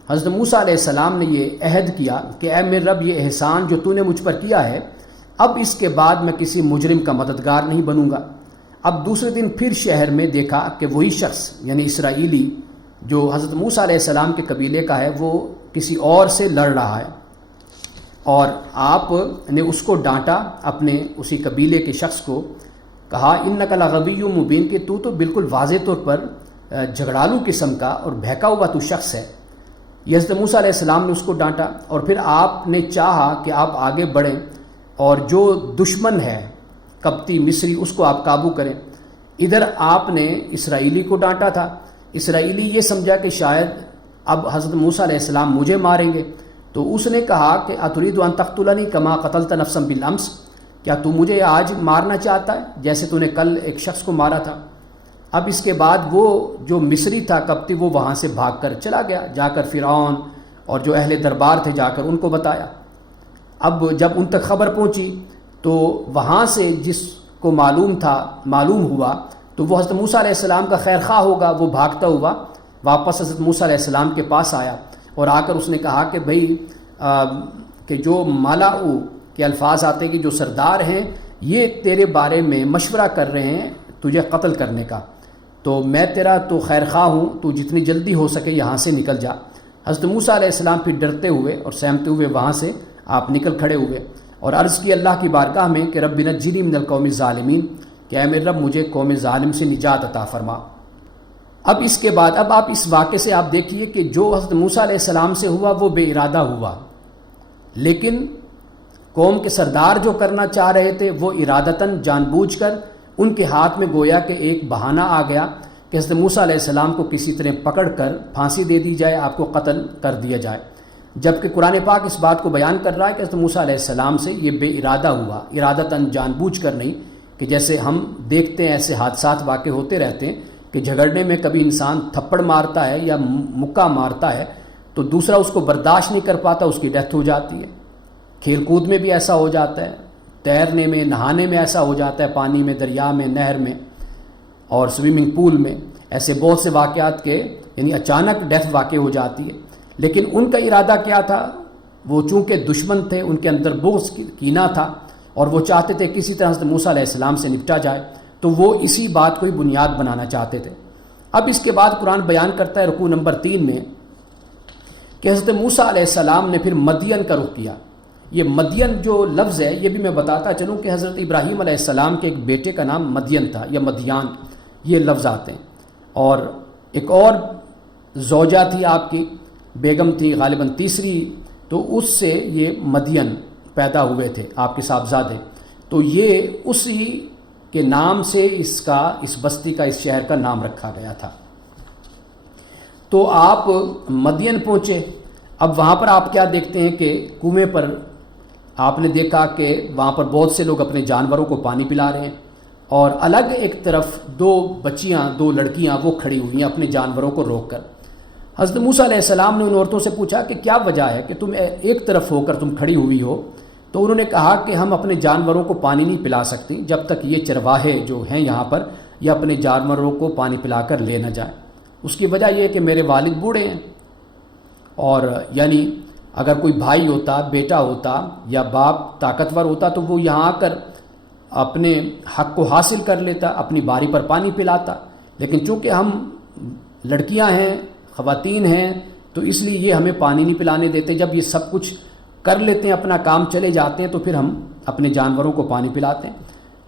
حضرت موسیٰ علیہ السلام نے یہ عہد کیا کہ اے میرے رب یہ احسان جو تو نے مجھ پر کیا ہے، اب اس کے بعد میں کسی مجرم کا مددگار نہیں بنوں گا۔ اب دوسرے دن پھر شہر میں دیکھا کہ وہی شخص یعنی اسرائیلی جو حضرت موسیٰ علیہ السلام کے قبیلے کا ہے وہ کسی اور سے لڑ رہا ہے، اور آپ نے اس کو ڈانٹا، اپنے اسی قبیلے کے شخص کو کہا انک لغوی مبین، کہ تو بالکل واضح طور پر جھگڑالو قسم کا اور بہکا ہوا تو شخص ہے۔ یہ حضرت موسیٰ علیہ السلام نے اس کو ڈانٹا، اور پھر آپ نے چاہا کہ آپ آگے بڑھیں اور جو دشمن ہے قبطی مصری اس کو آپ قابو کریں۔ ادھر آپ نے اسرائیلی کو ڈانٹا تھا، اسرائیلی یہ سمجھا کہ شاید اب حضرت موسیٰ علیہ السلام مجھے ماریں گے، تو اس نے کہا کہ اتريد ان تقتلنی کما قتلت نفسا بالامس، کیا تو مجھے آج مارنا چاہتا ہے جیسے تو نے کل ایک شخص کو مارا تھا۔ اب اس کے بعد وہ جو مصری تھا قبطی وہ وہاں سے بھاگ کر چلا گیا، جا کر فرعون اور جو اہل دربار تھے جا کر ان کو بتایا۔ اب جب ان تک خبر پہنچی تو وہاں سے جس کو معلوم ہوا تو وہ حضرت موسیٰ علیہ السلام کا خیر خواہ ہوگا، وہ بھاگتا ہوا واپس حضرت موسیٰ علیہ السلام کے پاس آیا اور آ کر اس نے کہا کہ بھئی کہ جو مالاؤ کے الفاظ آتے ہیں کہ جو سردار ہیں یہ تیرے بارے میں مشورہ کر رہے ہیں تجھے قتل کرنے کا، تو میں تیرا تو خیر خواہ ہوں، تو جتنی جلدی ہو سکے یہاں سے نکل جا۔ حضرت موسیٰ علیہ السلام پھر ڈرتے ہوئے اور سہمتے ہوئے وہاں سے آپ نکل کھڑے ہوئے اور عرض کی اللہ کی بارگاہ میں کہ رب نجنی من القوم الظالمین، کہ اے میرے رب مجھے قوم ظالم سے نجات عطا فرما۔ اب اس کے بعد اب آپ اس واقعے سے آپ دیکھیے کہ جو حضرت موسیٰ علیہ السلام سے ہوا وہ بے ارادہ ہوا، لیکن قوم کے سردار جو کرنا چاہ رہے تھے وہ ارادتاً جان بوجھ کر ان کے ہاتھ میں گویا کہ ایک بہانہ آ گیا کہ حضرت موسیٰ علیہ السلام کو کسی طرح پکڑ کر پھانسی دے دی جائے، آپ کو قتل کر دیا جائے، جبکہ قرآن پاک اس بات کو بیان کر رہا ہے کہ حضرت موسیٰ علیہ السلام سے یہ بے ارادہ ہوا، ارادتاً جان بوجھ کر نہیں، کہ جیسے ہم دیکھتے ہیں ایسے حادثات واقع ہوتے رہتے ہیں کہ جھگڑنے میں کبھی انسان تھپڑ مارتا ہے یا مکہ مارتا ہے تو دوسرا اس کو برداشت نہیں کر پاتا، اس کی ڈیتھ ہو جاتی ہے۔ کھیل کود میں بھی ایسا ہو جاتا ہے، تیرنے میں، نہانے میں ایسا ہو جاتا ہے، پانی میں، دریا میں، نہر میں اور سوئمنگ پول میں، ایسے بہت سے واقعات کے یعنی اچانک ڈیتھ واقع ہو جاتی ہے۔ لیکن ان کا ارادہ کیا تھا؟ وہ چونکہ دشمن تھے، ان کے اندر بغض کینہ تھا اور وہ چاہتے تھے کسی طرح حضرت موسیٰ علیہ السلام سے نپٹا جائے، تو وہ اسی بات کو ہی بنیاد بنانا چاہتے تھے۔ اب اس کے بعد قرآن بیان کرتا ہے رکوع نمبر 3 میں کہ حضرت موسیٰ علیہ السلام نے پھر مدین کا رخ کیا۔ یہ مدین جو لفظ ہے یہ بھی میں بتاتا چلوں کہ حضرت ابراہیم علیہ السلام کے ایک بیٹے کا نام مدین تھا یا مدیان، یہ لفظ آتے ہیں، اور ایک اور زوجہ تھی آپ کی، بیگم تھی غالباً تیسری، تو اس سے یہ مدین پیدا ہوئے تھے آپ کے صاحبزادے، تو یہ اسی کے نام سے اس بستی کا، اس شہر کا نام رکھا گیا تھا۔ تو آپ مدین پہنچے، اب وہاں پر آپ کیا دیکھتے ہیں کہ کنویں پر آپ نے دیکھا کہ وہاں پر بہت سے لوگ اپنے جانوروں کو پانی پلا رہے ہیں، اور الگ ایک طرف 2 لڑکیاں وہ کھڑی ہوئی ہیں اپنے جانوروں کو روک کر۔ حضرت موسیٰ علیہ السلام نے ان عورتوں سے پوچھا کہ کیا وجہ ہے کہ تم ایک طرف ہو کر تم کھڑی ہوئی ہو؟ تو انہوں نے کہا کہ ہم اپنے جانوروں کو پانی نہیں پلا سکتی جب تک یہ چرواہے جو ہیں یہاں پر یہ اپنے جانوروں کو پانی پلا کر لے نہ جائیں۔ اس کی وجہ یہ ہے کہ میرے والد بوڑھے ہیں، اور یعنی اگر کوئی بھائی ہوتا، بیٹا ہوتا یا باپ طاقتور ہوتا تو وہ یہاں آ کر اپنے حق کو حاصل کر لیتا، اپنی باری پر پانی پلاتا، لیکن چونکہ ہم لڑکیاں ہیں، خواتین ہیں، تو اس لیے یہ ہمیں پانی نہیں پلانے دیتے۔ جب یہ سب کچھ کر لیتے ہیں، اپنا کام چلے جاتے ہیں، تو پھر ہم اپنے جانوروں کو پانی پلاتے ہیں۔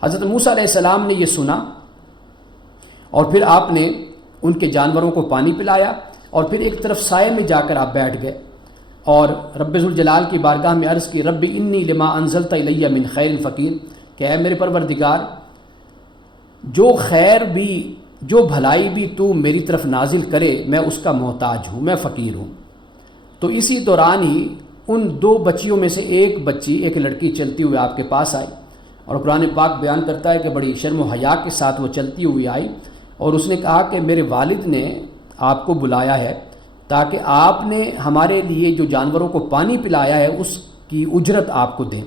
حضرت موسیٰ علیہ السلام نے یہ سنا اور پھر آپ نے ان کے جانوروں کو پانی پلایا اور پھر ایک طرف سائے میں جا کر آپ بیٹھ گئے اور رب ذوالجلال کی بارگاہ میں عرض کی رب انی لما انزلت الی من خیر فقیر، کہ اے میرے پروردگار جو خیر بھی، جو بھلائی بھی تو میری طرف نازل کرے میں اس کا محتاج ہوں، میں فقیر ہوں۔ تو اسی دوران ہی ان 2 بچیوں میں سے ایک بچی، ایک لڑکی چلتی ہوئی آپ کے پاس آئی، اور قرآن پاک بیان کرتا ہے کہ بڑی شرم و حیا کے ساتھ وہ چلتی ہوئی آئی اور اس نے کہا کہ میرے والد نے آپ کو بلایا ہے تاکہ آپ نے ہمارے لیے جو جانوروں کو پانی پلایا ہے اس کی اجرت آپ کو دیں۔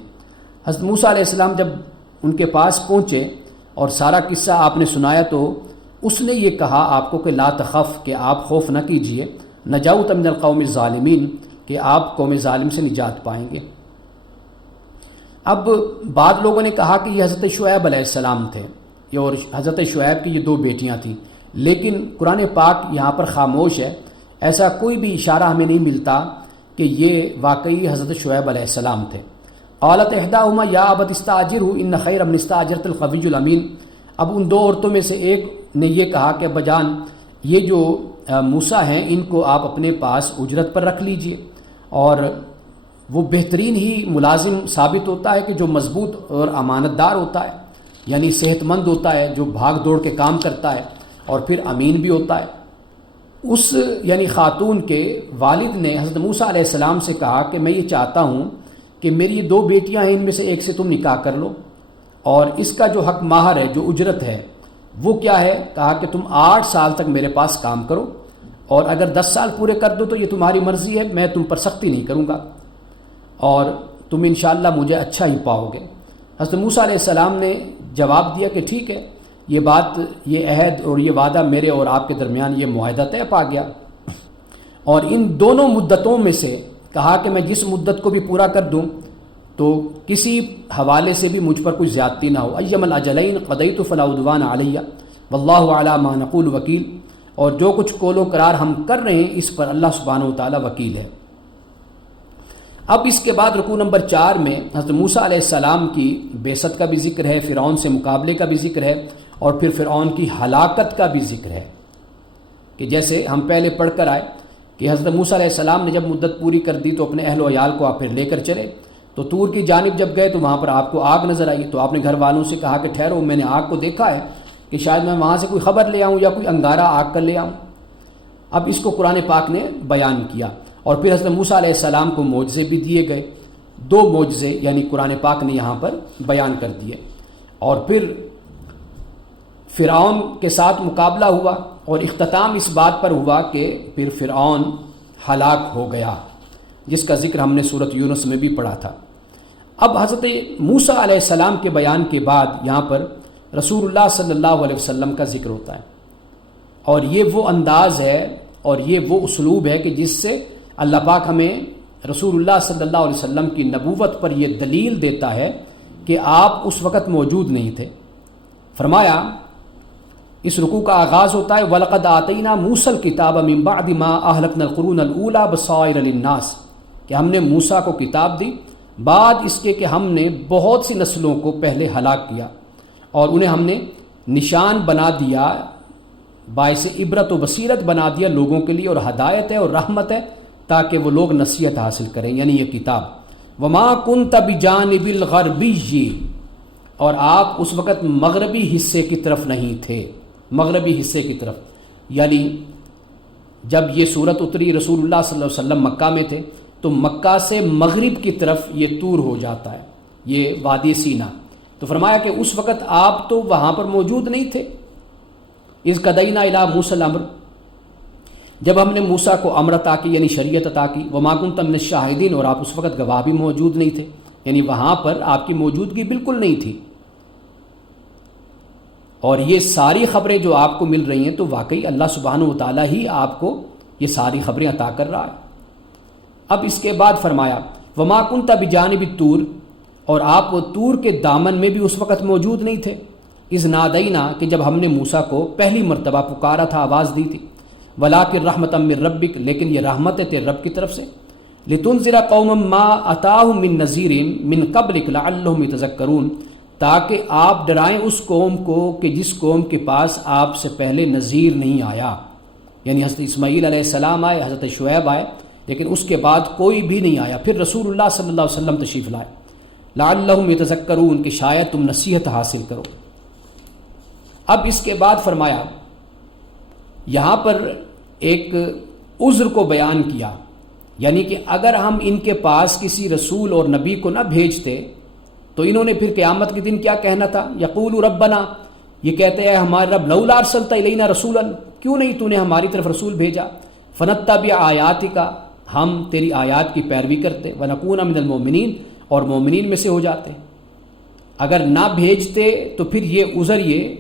حضرت موسیٰ علیہ السلام جب ان کے پاس پہنچے اور سارا قصہ آپ نے سنایا تو اس نے یہ کہا آپ کو کہ لا تخف، کہ آپ خوف نہ کیجئے، نجوت من القوم الظالمین، کہ آپ قوم ظالم سے نجات پائیں گے۔ اب بعض لوگوں نے کہا کہ یہ حضرت شعیب علیہ السلام تھے، اور حضرت شعیب کی یہ 2 بیٹیاں تھیں، لیکن قرآن پاک یہاں پر خاموش ہے، ایسا کوئی بھی اشارہ ہمیں نہیں ملتا کہ یہ واقعی حضرت شعیب علیہ السلام تھے۔ قالت احداہما یا ابت استاجرہ ان خیر من استاجرت القوی الامین، اب ان 2 عورتوں میں سے ایک نے یہ کہا کہ ابا جان یہ جو موسیٰ ہیں ان کو آپ اپنے پاس اجرت پر رکھ لیجئے، اور وہ بہترین ہی ملازم ثابت ہوتا ہے کہ جو مضبوط اور امانت دار ہوتا ہے، یعنی صحت مند ہوتا ہے، جو بھاگ دوڑ کے کام کرتا ہے اور پھر امین بھی ہوتا ہے۔ اس یعنی خاتون کے والد نے حضرت موسیٰ علیہ السلام سے کہا کہ میں یہ چاہتا ہوں کہ میری یہ 2 بیٹیاں ہیں، ان میں سے ایک سے تم نکاح کر لو، اور اس کا جو حق مہر ہے، جو اجرت ہے وہ کیا ہے؟ کہا کہ تم 8 سال تک میرے پاس کام کرو، اور اگر 10 سال پورے کر دو تو یہ تمہاری مرضی ہے، میں تم پر سختی نہیں کروں گا اور تم انشاءاللہ مجھے اچھا ہی پاؤ گے۔ حضرت موسیٰ علیہ السلام نے جواب دیا کہ ٹھیک ہے، یہ بات، یہ عہد اور یہ وعدہ میرے اور آپ کے درمیان یہ معاہدہ طے پا گیا، اور ان دونوں مدتوں میں سے کہا کہ میں جس مدت کو بھی پورا کر دوں تو کسی حوالے سے بھی مجھ پر کوئی زیادتی نہ ہو۔ ایم الاجلین قضیت فلا عدوان علیہ واللہ علی ما نقول وکیل، اور جو کچھ قول و قرار ہم کر رہے ہیں اس پر اللہ سبحانہ و تعالیٰ وکیل ہے۔ اب اس کے بعد رکوع نمبر 4 میں حضرت موسیٰ علیہ السلام کی بعثت کا بھی ذکر ہے، فرعون سے مقابلے کا بھی ذکر ہے، اور پھر فرعون کی ہلاکت کا بھی ذکر ہے، کہ جیسے ہم پہلے پڑھ کر آئے کہ حضرت موسیٰ علیہ السلام نے جب مدت پوری کر دی تو اپنے اہل و عیال کو آپ پھر لے کر چلے، تو طور کی جانب جب گئے تو وہاں پر آپ کو آگ نظر آئی، تو آپ نے گھر والوں سے کہا کہ ٹھہرو، میں نے آگ کو دیکھا ہے کہ شاید میں وہاں سے کوئی خبر لے آؤں یا کوئی انگارہ آگ کر لے آؤں۔ اب اس کو قرآن پاک نے بیان کیا، اور پھر حضرت موسیٰ علیہ السلام کو معجزے بھی دیے گئے، 2 معجزے یعنی قرآن پاک نے یہاں پر بیان کر دیے، اور پھر فرعون کے ساتھ مقابلہ ہوا، اور اختتام اس بات پر ہوا کہ پھر فرعون ہلاک ہو گیا، جس کا ذکر ہم نے سورۃ یونس میں بھی پڑھا تھا۔ اب حضرت موسیٰ علیہ السلام کے بیان کے بعد یہاں پر رسول اللہ صلی اللہ علیہ وسلم کا ذکر ہوتا ہے، اور یہ وہ انداز ہے اور یہ وہ اسلوب ہے کہ جس سے اللہ پاک ہمیں رسول اللہ صلی اللہ علیہ وسلم کی نبوت پر یہ دلیل دیتا ہے کہ آپ اس وقت موجود نہیں تھے۔ فرمایا، اس رکوع کا آغاز ہوتا ہے وَلَقَدْ آتَيْنَا مُوسَى الْكِتَابَ مِن بَعْدِ مَا أَهْلَكْنَا الْقُرُونَ الْأُولَى بَصَائِرَ لِلنَّاسِ، کہ ہم نے موسیٰ کو کتاب دی بعد اس کے کہ ہم نے بہت سی نسلوں کو پہلے ہلاک کیا، اور انہیں ہم نے نشان بنا دیا، باعث عبرت و بصیرت بنا دیا لوگوں کے لیے، اور ہدایت ہے اور رحمت ہے تاکہ وہ لوگ نصیحت حاصل کریں، یعنی یہ کتاب۔ وَمَا كُنْتَ بِجَانِبِ الْغَرْبِيِّ، اور آپ اس وقت مغربی حصے کی طرف نہیں تھے، مغربی حصے کی طرف، یعنی جب یہ صورت اتری رسول اللہ صلی اللہ علیہ وسلم مکہ میں تھے تو مکہ سے مغرب کی طرف یہ طور ہو جاتا ہے، یہ وادی سینا، تو فرمایا کہ اس وقت آپ تو وہاں پر موجود نہیں تھے۔ اذ قضینا الی موسیٰ الامر، جب ہم نے موسیٰ کو امر عطا کی یعنی شریعت عطا کی، وما کنت من الشاہدین، اور آپ اس وقت گواہ بھی موجود نہیں تھے، یعنی وہاں پر آپ کی موجودگی بالکل نہیں تھی۔ اور یہ ساری خبریں جو آپ کو مل رہی ہیں تو واقعی اللہ سبحانہ و تعالیٰ ہی آپ کو یہ ساری خبریں عطا کر رہا ہے۔ اب اس کے بعد فرمایا وما کنت بجانب الطور، اور آپ طور کے دامن میں بھی اس وقت موجود نہیں تھے، اذ نادینا، کہ جب ہم نے موسیٰ کو پہلی مرتبہ پکارا تھا، آواز دی تھی، ولکن رحمۃ من ربک، لیکن یہ رحمت ہے تیرے رب کی طرف سے، لتنذر قوما ما اتاہم من نذیر من قبلک لعلہم یتذکرون، تاکہ آپ ڈرائیں اس قوم کو کہ جس قوم کے پاس آپ سے پہلے نذیر نہیں آیا، یعنی حضرت اسماعیل علیہ السلام آئے، حضرت شعیب آئے، لیکن اس کے بعد کوئی بھی نہیں آیا، پھر رسول اللہ صلی اللہ علیہ وسلم تشریف لائے، لعلہم یتذکرون، کہ شاید تم نصیحت حاصل کرو۔ اب اس کے بعد فرمایا یہاں پر ایک عذر کو بیان کیا، یعنی کہ اگر ہم ان کے پاس کسی رسول اور نبی کو نہ بھیجتے تو انہوں نے پھر قیامت کے دن کیا کہنا تھا، یقول ربنا، یہ کہتے ہیں ہمارے رب، لولا ارسلت الینا رسولا، کیوں نہیں تو نے ہماری طرف رسول بھیجا، فنتبع آیاتک، ہم تیری آیات کی پیروی کرتے، ونکون من المؤمنین، اور مومنین میں سے ہو جاتے۔ اگر نہ بھیجتے تو پھر یہ عذر یہ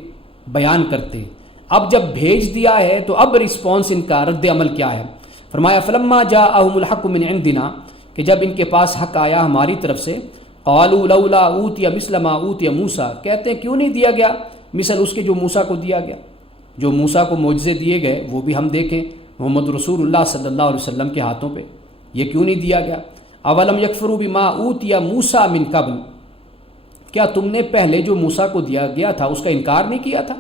بیان کرتے، اب جب بھیج دیا ہے تو اب رسپانس ان کا رد عمل کیا ہے؟ فرمایا فلما جاءہم الحق من عندنا، کہ جب ان کے پاس حق آیا ہماری طرف سے، قالوا لولا اوتی مثل ما اوتی موسیٰ، کہتے ہیں کیوں نہیں دیا گیا مثل اس کے جو موسیٰ کو دیا گیا، جو موسیٰ کو معجزے دیے گئے وہ بھی ہم دیکھیں محمد رسول اللہ صلی اللہ علیہ وسلم کے ہاتھوں پہ، یہ کیوں نہیں دیا گیا؟ اولم یکفروا بما اوتی موسیٰ من قبل، کیا تم نے پہلے جو موسیٰ کو دیا گیا تھا اس کا انکار نہیں کیا تھا؟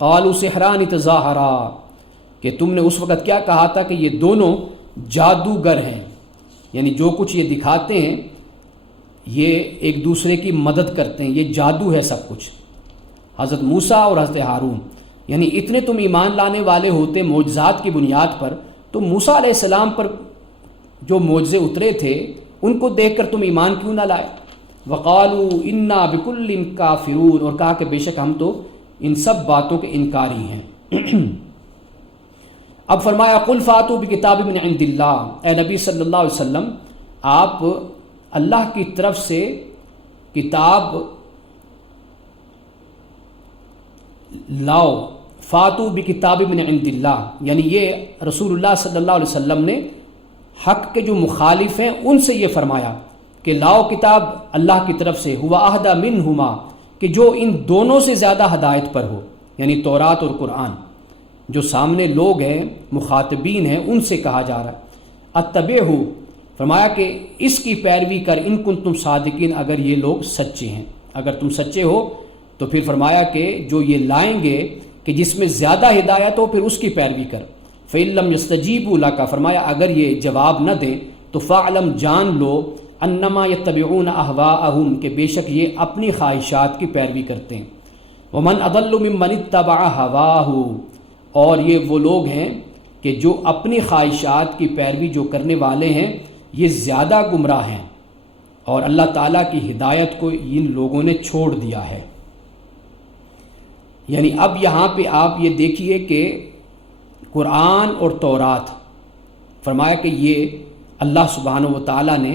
قالوا سحران تظاہرا، کہ تم نے اس وقت کیا کہا تھا کہ یہ دونوں جادوگر ہیں، یعنی جو کچھ یہ دکھاتے ہیں یہ ایک دوسرے کی مدد کرتے ہیں، یہ جادو ہے سب کچھ، حضرت موسیٰ اور حضرت ہارون، یعنی اتنے تم ایمان لانے والے ہوتے معجزات کی بنیاد پر تو موسیٰ علیہ السلام پر جو معجزے اترے تھے ان کو دیکھ کر تم ایمان کیوں نہ لائے؟ وقالوا انا بکل کافرون، اور کہا کہ بے شک ہم تو ان سب باتوں کے انکاری ہیں۔ اب فرمایا قل فاتوا بکتاب من عند اللہ، اے نبی صلی اللہ علیہ وسلم آپ اللہ کی طرف سے کتاب لاؤ فاتو بکتاب من عند اللہ، یعنی یہ رسول اللہ صلی اللہ علیہ وسلم نے حق کے جو مخالف ہیں ان سے یہ فرمایا کہ لاؤ کتاب اللہ کی طرف سے، ہوا اہدی منہما، کہ جو ان دونوں سے زیادہ ہدایت پر ہو، یعنی تورات اور قرآن۔ جو سامنے لوگ ہیں مخاطبین ہیں ان سے کہا جا رہا ہے اتبعہ، فرمایا کہ اس کی پیروی کر ان کنتم صادقین، اگر یہ لوگ سچے ہیں، اگر تم سچے ہو تو پھر فرمایا کہ جو یہ لائیں گے کہ جس میں زیادہ ہدایت ہو پھر اس کی پیروی کر۔ فَإِن لَّمْ يَسْتَجِيبُوا لَكَ، فرمایا اگر یہ جواب نہ دیں تو فَاعْلَمْ، جان لو، انما يتبعون اهواءهم، کہ بے شک یہ اپنی خواہشات کی پیروی کرتے ہیں۔ ومن اضل ممن اتبع هواه، اور یہ وہ لوگ ہیں کہ جو اپنی خواہشات کی پیروی جو کرنے والے ہیں یہ زیادہ گمراہ ہیں، اور اللہ تعالیٰ کی ہدایت کو ان لوگوں نے چھوڑ دیا ہے۔ یعنی اب یہاں پہ آپ یہ دیکھیے کہ قرآن اور تورات، فرمایا کہ یہ اللہ سبحانہ و تعالیٰ نے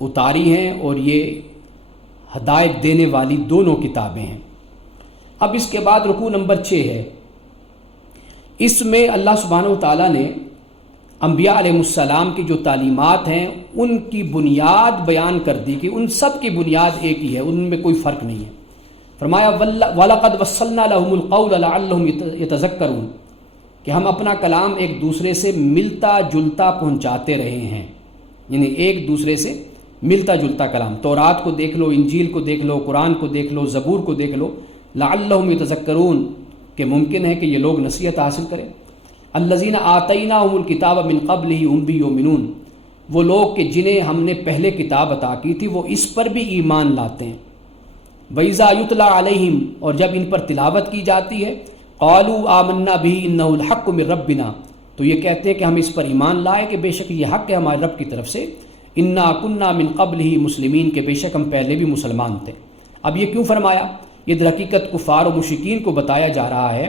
اتاری ہیں اور یہ ہدایت دینے والی دونوں کتابیں ہیں۔ اب اس کے بعد رکوع نمبر 6 ہے، اس میں اللہ سبحانہ و تعالیٰ نے انبیاء علیہ السلام کی جو تعلیمات ہیں ان کی بنیاد بیان کر دی کہ ان سب کی بنیاد ایک ہی ہے، ان میں کوئی فرق نہیں ہے۔ فرمایا وَلَقَدْ وَصَّلْنَا لَهُمُ الْقَوْلَ لَعَلَّهُمْ يَتَذَكَّرُونَ، کہ ہم اپنا کلام ایک دوسرے سے ملتا جلتا پہنچاتے رہے ہیں، یعنی ایک دوسرے سے ملتا جلتا کلام۔ تورات کو دیکھ لو، انجیل کو دیکھ لو، قرآن کو دیکھ لو، زبور کو دیکھ لو، لعلہم یتذکرون، کہ ممکن ہے کہ یہ لوگ نصیحت حاصل کریں۔ الذین آتیناہم الکتاب من قبلہ ہم بھی یؤمنون، وہ لوگ کہ جنہیں ہم نے پہلے کتاب عطا کی تھی وہ اس پر بھی ایمان لاتے ہیں۔ وَإِذَا يُتْلَىٰ عَلَيْهِمْ، اور جب ان پر تلاوت کی جاتی ہے، قَالُوا آمَنَّا بِهِ إِنَّهُ الْحَقُّ مِن رَبِّنَا، تو یہ کہتے ہیں کہ ہم اس پر ایمان لائے کہ بے شک یہ حق ہے ہمارے رب کی طرف سے۔ اِنَّا كُنَّا مِن قَبْلِهِ مُسْلِمِينَ، کہ بے شک ہم پہلے بھی مسلمان تھے۔ اب یہ کیوں فرمایا؟ یہ در حقیقت کفار و مشرکین کو بتایا جا رہا ہے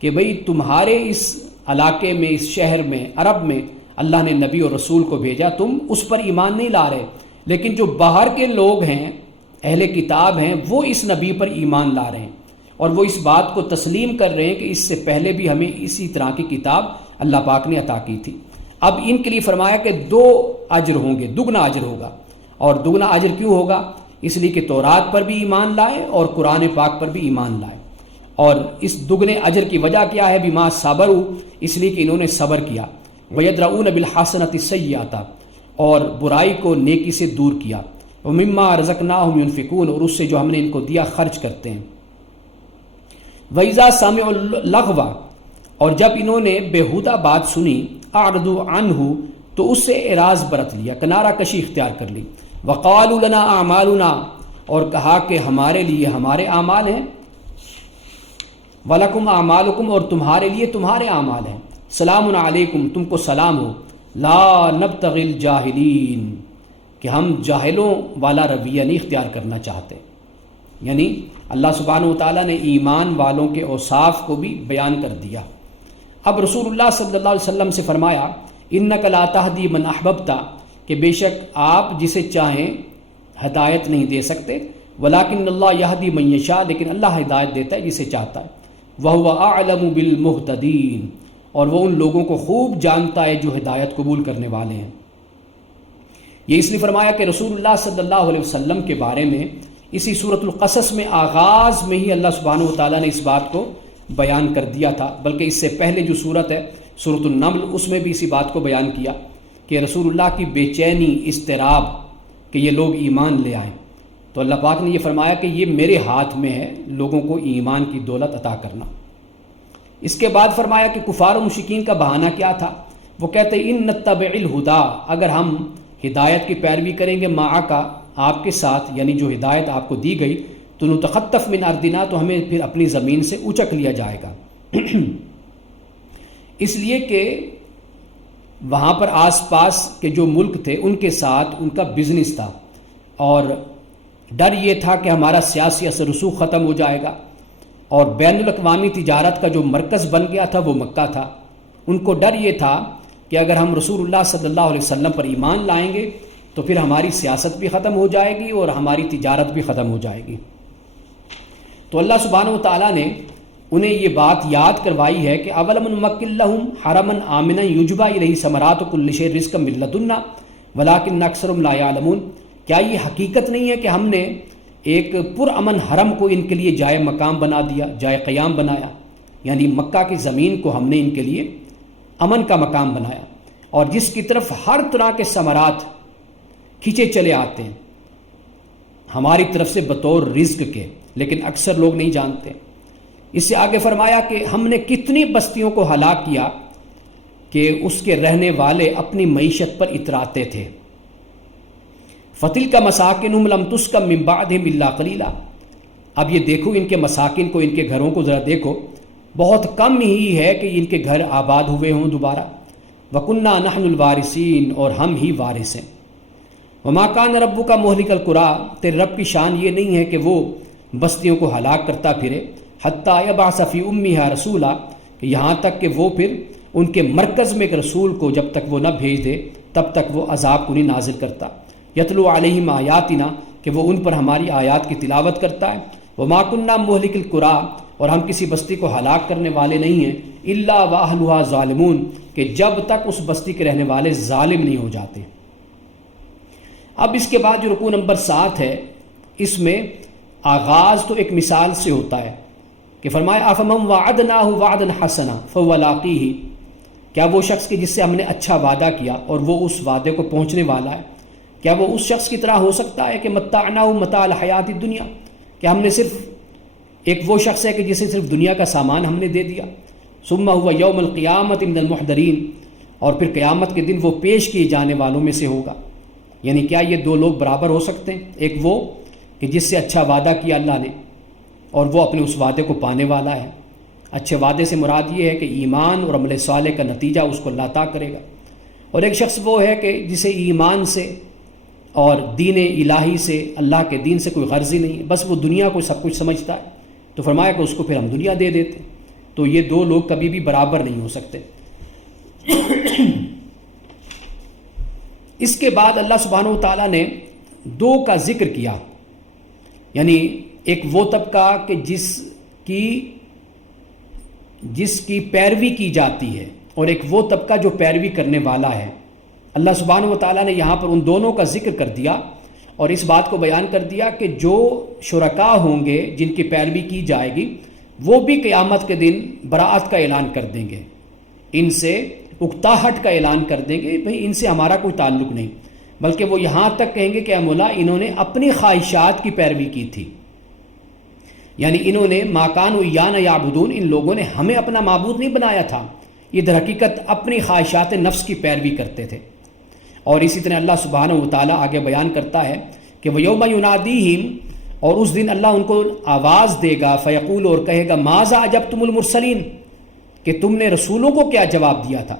کہ بھئی تمہارے اس علاقے میں، اس شہر میں، عرب میں اللہ نے نبی اور رسول کو بھیجا، تم اس پر ایمان نہیں لا رہے، لیکن جو باہر کے لوگ ہیں، اہل کتاب ہیں، وہ اس نبی پر ایمان لا رہے ہیں اور وہ اس بات کو تسلیم کر رہے ہیں کہ اس سے پہلے بھی ہمیں اسی طرح کی کتاب اللہ پاک نے عطا کی تھی۔ اب ان کے لیے فرمایا کہ 2 اجر ہوں گے، دگنا اجر ہوگا۔ اور دگنا اجر کیوں ہوگا؟ اس لیے کہ تورات پر بھی ایمان لائے اور قرآن پاک پر بھی ایمان لائے۔ اور اس دگنے اجر کی وجہ کیا ہے؟ بما صبروا، اس لیے کہ انہوں نے صبر کیا۔ وَيَدْرَؤُونَ بِالْحَسَنَةِ السَّيِّئَةَ، اور برائی کو نیکی سے دور کیا۔ وَمِمَّا رَزَقْنَاهُمْ يُنْفِقُونَ، اور اس سے جو ہم نے ان کو دیا خرچ کرتے ہیں۔ وَإِذَا سَمِعُوا اللَّغْوَ، اور جب انہوں نے بیہودہ بات سنی، أَعْرَضُوا عَنْهُ، تو اس سے اعراض برت لیا، کنارہ کشی اختیار کر لی۔ وَقَالُوا لَنَا أَعْمَالُنَا، اور کہا کہ ہمارے لیے ہمارے اعمال ہیں۔ وَلَكُمْ أَعْمَالُكُمْ، اور تمہارے لیے تمہارے اعمال ہیں۔ سلام علیکم، تم کو سلام ہو۔ لا نبتغی الجاہلین، کہ ہم جاہلوں والا رویہ نہیں اختیار کرنا چاہتے۔ یعنی اللہ سبحانہ وتعالیٰ نے ایمان والوں کے اوصاف کو بھی بیان کر دیا۔ اب رسول اللہ صلی اللہ علیہ وسلم سے فرمایا اِنَّكَ لَا تَهْدِي مَنْ أَحْبَبْتَ، کہ بے شک آپ جسے چاہیں ہدایت نہیں دے سکتے، وَلَكِنَّ اللَّهَ يَهْدِي مَن يَشَاءُ، لیکن اللہ ہدایت دیتا ہے جسے چاہتا ہے۔ وَهُوَ أَعْلَمُ بِالْمُهْتَدِينَ، اور وہ ان لوگوں کو خوب جانتا ہے جو ہدایت قبول کرنے والے ہیں۔ یہ اس لیے فرمایا کہ رسول اللہ صلی اللہ علیہ وسلم کے بارے میں اسی سورۃ القصص میں آغاز میں ہی اللہ سبحانہ وتعالیٰ نے اس بات کو بیان کر دیا تھا، بلکہ اس سے پہلے جو سورت ہے سورۃ النمل، اس میں بھی اسی بات کو بیان کیا کہ رسول اللہ کی بے چینی، اضطراب کہ یہ لوگ ایمان لے آئیں، تو اللہ پاک نے یہ فرمایا کہ یہ میرے ہاتھ میں ہے لوگوں کو ایمان کی دولت عطا کرنا۔ اس کے بعد فرمایا کہ کفار و مشرکین کا بہانہ کیا تھا؟ وہ کہتے ہیں ان نتبع الہدا، اگر ہم ہدایت کی پیروی کریں گے معاکا، آپ کے ساتھ، یعنی جو ہدایت آپ کو دی گئی، تو نتخطف من ارضنا، تو ہمیں پھر اپنی زمین سے اچک لیا جائے گا۔ اس لیے کہ وہاں پر آس پاس کے جو ملک تھے ان کے ساتھ ان کا بزنس تھا، اور ڈر یہ تھا کہ ہمارا سیاسی اثر رسوخ ختم ہو جائے گا، اور بین الاقوامی تجارت کا جو مرکز بن گیا تھا وہ مکہ تھا۔ ان کو ڈر یہ تھا کہ اگر ہم رسول اللہ صلی اللہ علیہ وسلم پر ایمان لائیں گے تو پھر ہماری سیاست بھی ختم ہو جائے گی اور ہماری تجارت بھی ختم ہو جائے گی۔ تو اللہ سبحانہ و تعالیٰ نے انہیں یہ بات یاد کروائی ہے کہ اولم نمکن لہم حرما آمنا یجبی الیہ ثمرات کل شیء رزقا من لدنا ولکن اکثرهم لا یعلمون، کیا یہ حقیقت نہیں ہے کہ ہم نے ایک پرامن حرم کو ان کے لیے جائے مقام بنا دیا، جائے قیام بنایا، یعنی مکہ کی زمین کو ہم نے ان کے لیے امن کا مقام بنایا، اور جس کی طرف ہر طرح کے ثمرات کھینچے چلے آتے ہیں ہماری طرف سے بطور رزق کے، لیکن اکثر لوگ نہیں جانتے۔ اس سے آگے فرمایا کہ ہم نے کتنی بستیوں کو ہلاک کیا کہ اس کے رہنے والے اپنی معیشت پر اتراتے تھے۔ فَتِلْكَ مَسَاكِنُهُمْ لَمْ تُسْكَن مِّن بَعْدِهِمْ إِلَّا قَلِيلًا، اب یہ دیکھو ان کے مساکن کو، ان کے گھروں کو ذرا دیکھو، بہت کم ہی ہے کہ ان کے گھر آباد ہوئے ہوں دوبارہ۔ وَكُنَّا نَحْنُ الْوَارِثِينَ، اور ہم ہی وارث ہیں۔ وَمَا كَانَ رَبُّكَ مُهْلِكَ الْقُرَىٰ، تیرے رب کی شان یہ نہیں ہے کہ وہ بستیوں کو ہلاک کرتا پھرے، حَتَّىٰ يَبْعَثَ فِي أُمِّهَا رَسُولًا، کہ یہاں تک کہ وہ پھر ان کے مرکز میں ایک رسول کو جب تک وہ نہ بھیج دے تب تک وہ عذاب کو نہیں نازل کرتا۔ یتلو علیہم آیاتنا، کہ وہ ان پر ہماری آیات کی تلاوت کرتا ہے۔ وما کننا مہلک القریٰ، اور ہم کسی بستی کو ہلاک کرنے والے نہیں ہیں، الا واہلھا ظالمون، کہ جب تک اس بستی کے رہنے والے ظالم نہیں ہو جاتے۔ اب اس کے بعد جو رکوع نمبر 7 ہے، اس میں آغاز تو ایک مثال سے ہوتا ہے کہ فرمایا افمن وعدناہ وعدا حسنا فهو لاقیہ، کیا وہ شخص کہ جس سے ہم نے اچھا وعدہ کیا اور وہ اس وعدے کو پہنچنے والا ہے، کیا وہ اس شخص کی طرح ہو سکتا ہے کہ متعناہ متاع الحیات الدنیا، کہ ہم نے صرف ایک وہ شخص ہے کہ جسے صرف دنیا کا سامان ہم نے دے دیا، ثم هو یوم القیامت من المحضرین، اور پھر قیامت کے دن وہ پیش کیے جانے والوں میں سے ہوگا۔ یعنی کیا یہ دو لوگ برابر ہو سکتے ہیں؟ ایک وہ کہ جس سے اچھا وعدہ کیا اللہ نے اور وہ اپنے اس وعدے کو پانے والا ہے۔ اچھے وعدے سے مراد یہ ہے کہ ایمان اور عمل صالح کا نتیجہ اس کو اللہ عطا کرے گا، اور ایک شخص وہ ہے کہ جسے ایمان سے اور دین الہی سے، اللہ کے دین سے کوئی غرض ہی نہیں ہے، بس وہ دنیا کو سب کچھ سمجھتا ہے، تو فرمایا کہ اس کو پھر ہم دنیا دے دیتے۔ تو یہ دو لوگ کبھی بھی برابر نہیں ہو سکتے۔ اس کے بعد اللہ سبحانہ و تعالیٰ نے دو کا ذکر کیا، یعنی ایک وہ طبقہ کہ جس کی پیروی کی جاتی ہے، اور ایک وہ طبقہ جو پیروی کرنے والا ہے۔ اللہ سبحانہ و تعالیٰ نے یہاں پر ان دونوں کا ذکر کر دیا اور اس بات کو بیان کر دیا کہ جو شرکاء ہوں گے جن کی پیروی کی جائے گی، وہ بھی قیامت کے دن براءت کا اعلان کر دیں گے، ان سے اکتاہٹ کا اعلان کر دیں گے، بھئی ان سے ہمارا کوئی تعلق نہیں، بلکہ وہ یہاں تک کہیں گے کہ اے مولا انہوں نے اپنی خواہشات کی پیروی کی تھی، یعنی انہوں نے ما کانوا ایانا یعبدون، ان لوگوں نے ہمیں اپنا معبود نہیں بنایا تھا، یہ در حقیقت اپنی خواہشات نفس کی پیروی کرتے تھے۔ اور اسی طرح اللہ سبحانہ و تعالیٰ آگے بیان کرتا ہے کہ وَيَوْمَ يُنَادِيهِمْ، اور اس دن اللہ ان کو آواز دے گا، فیقول، اور کہے گا ماذا اجبتم المرسلین، کہ تم نے رسولوں کو کیا جواب دیا تھا،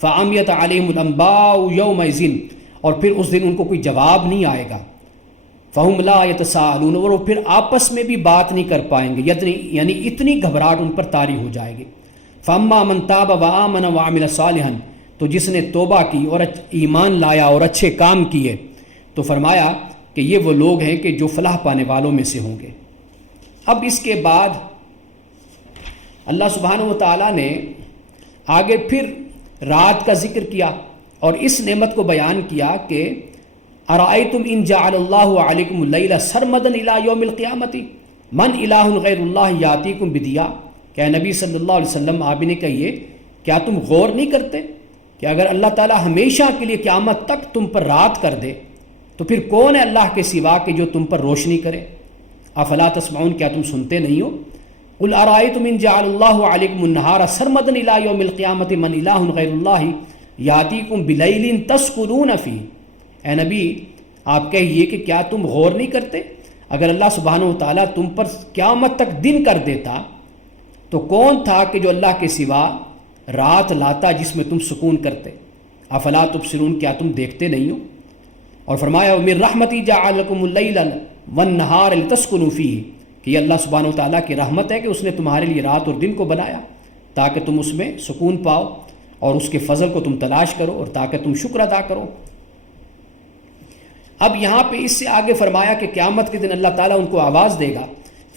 فَعَمِيَتْ عَلَيْهِمُ الْأَنْبَاءُ يَوْمَئِذٍ، اور پھر اس دن ان کو کوئی جواب نہیں آئے گا، فَهُمْ لَا يَتَسَاءَلُونَ، اور وہ پھر آپس میں بھی بات نہیں کر پائیں گے، یعنی اتنی گھبراہٹ ان پر طاری ہو جائے گی۔ فَأَمَّا مَنْ تَابَ وَآمَنَ وَعَمِلَ صَالِحًا، تو جس نے توبہ کی اور ایمان لایا اور اچھے کام کیے، تو فرمایا کہ یہ وہ لوگ ہیں کہ جو فلاح پانے والوں میں سے ہوں گے۔ اب اس کے بعد اللہ سبحانہ و تعالیٰ نے آگے پھر رات کا ذکر کیا اور اس نعمت کو بیان کیا کہ ارائیتم ان جعل اللہ علیکم اللیل سرمدا الی یوم القیامت من الہ غیر اللہ یاتیکم بدیا، کہ نبی صلی اللہ علیہ وسلم آپ نے کہیے کیا تم غور نہیں کرتے کہ اگر اللہ تعالیٰ ہمیشہ کے لیے قیامت تک تم پر رات کر دے تو پھر کون ہے اللہ کے سوا کہ جو تم پر روشنی کرے؟ افلا تسمعون، کیا تم سنتے نہیں ہو؟ قل ارائیتم ان جعل اللہ علیکم النہار سرمدا الی یوم القیامت من الہ غیر اللہ یاتیکم بلیل تسکنون فیہ، اے نبی آپ کہیے کہ کیا تم غور نہیں کرتے، اگر اللہ سبحانہ و تعالیٰ تم پر قیامت تک دن کر دیتا تو کون تھا کہ جو اللہ کے سوا رات لاتا جس میں تم سکون کرتے؟ افلا تبصرون، کیا تم دیکھتے نہیں ہو؟ اور فرمایا من رحمتی جعل لکم اللیل والنہار لتسکنوا فیہ، کہ یہ اللہ سبحانہ و تعالیٰ کی رحمت ہے کہ اس نے تمہارے لیے رات اور دن کو بنایا تاکہ تم اس میں سکون پاؤ اور اس کے فضل کو تم تلاش کرو اور تاکہ تم شکر ادا کرو۔ اب یہاں پہ اس سے آگے فرمایا کہ قیامت کے دن اللہ تعالیٰ ان کو آواز دے گا،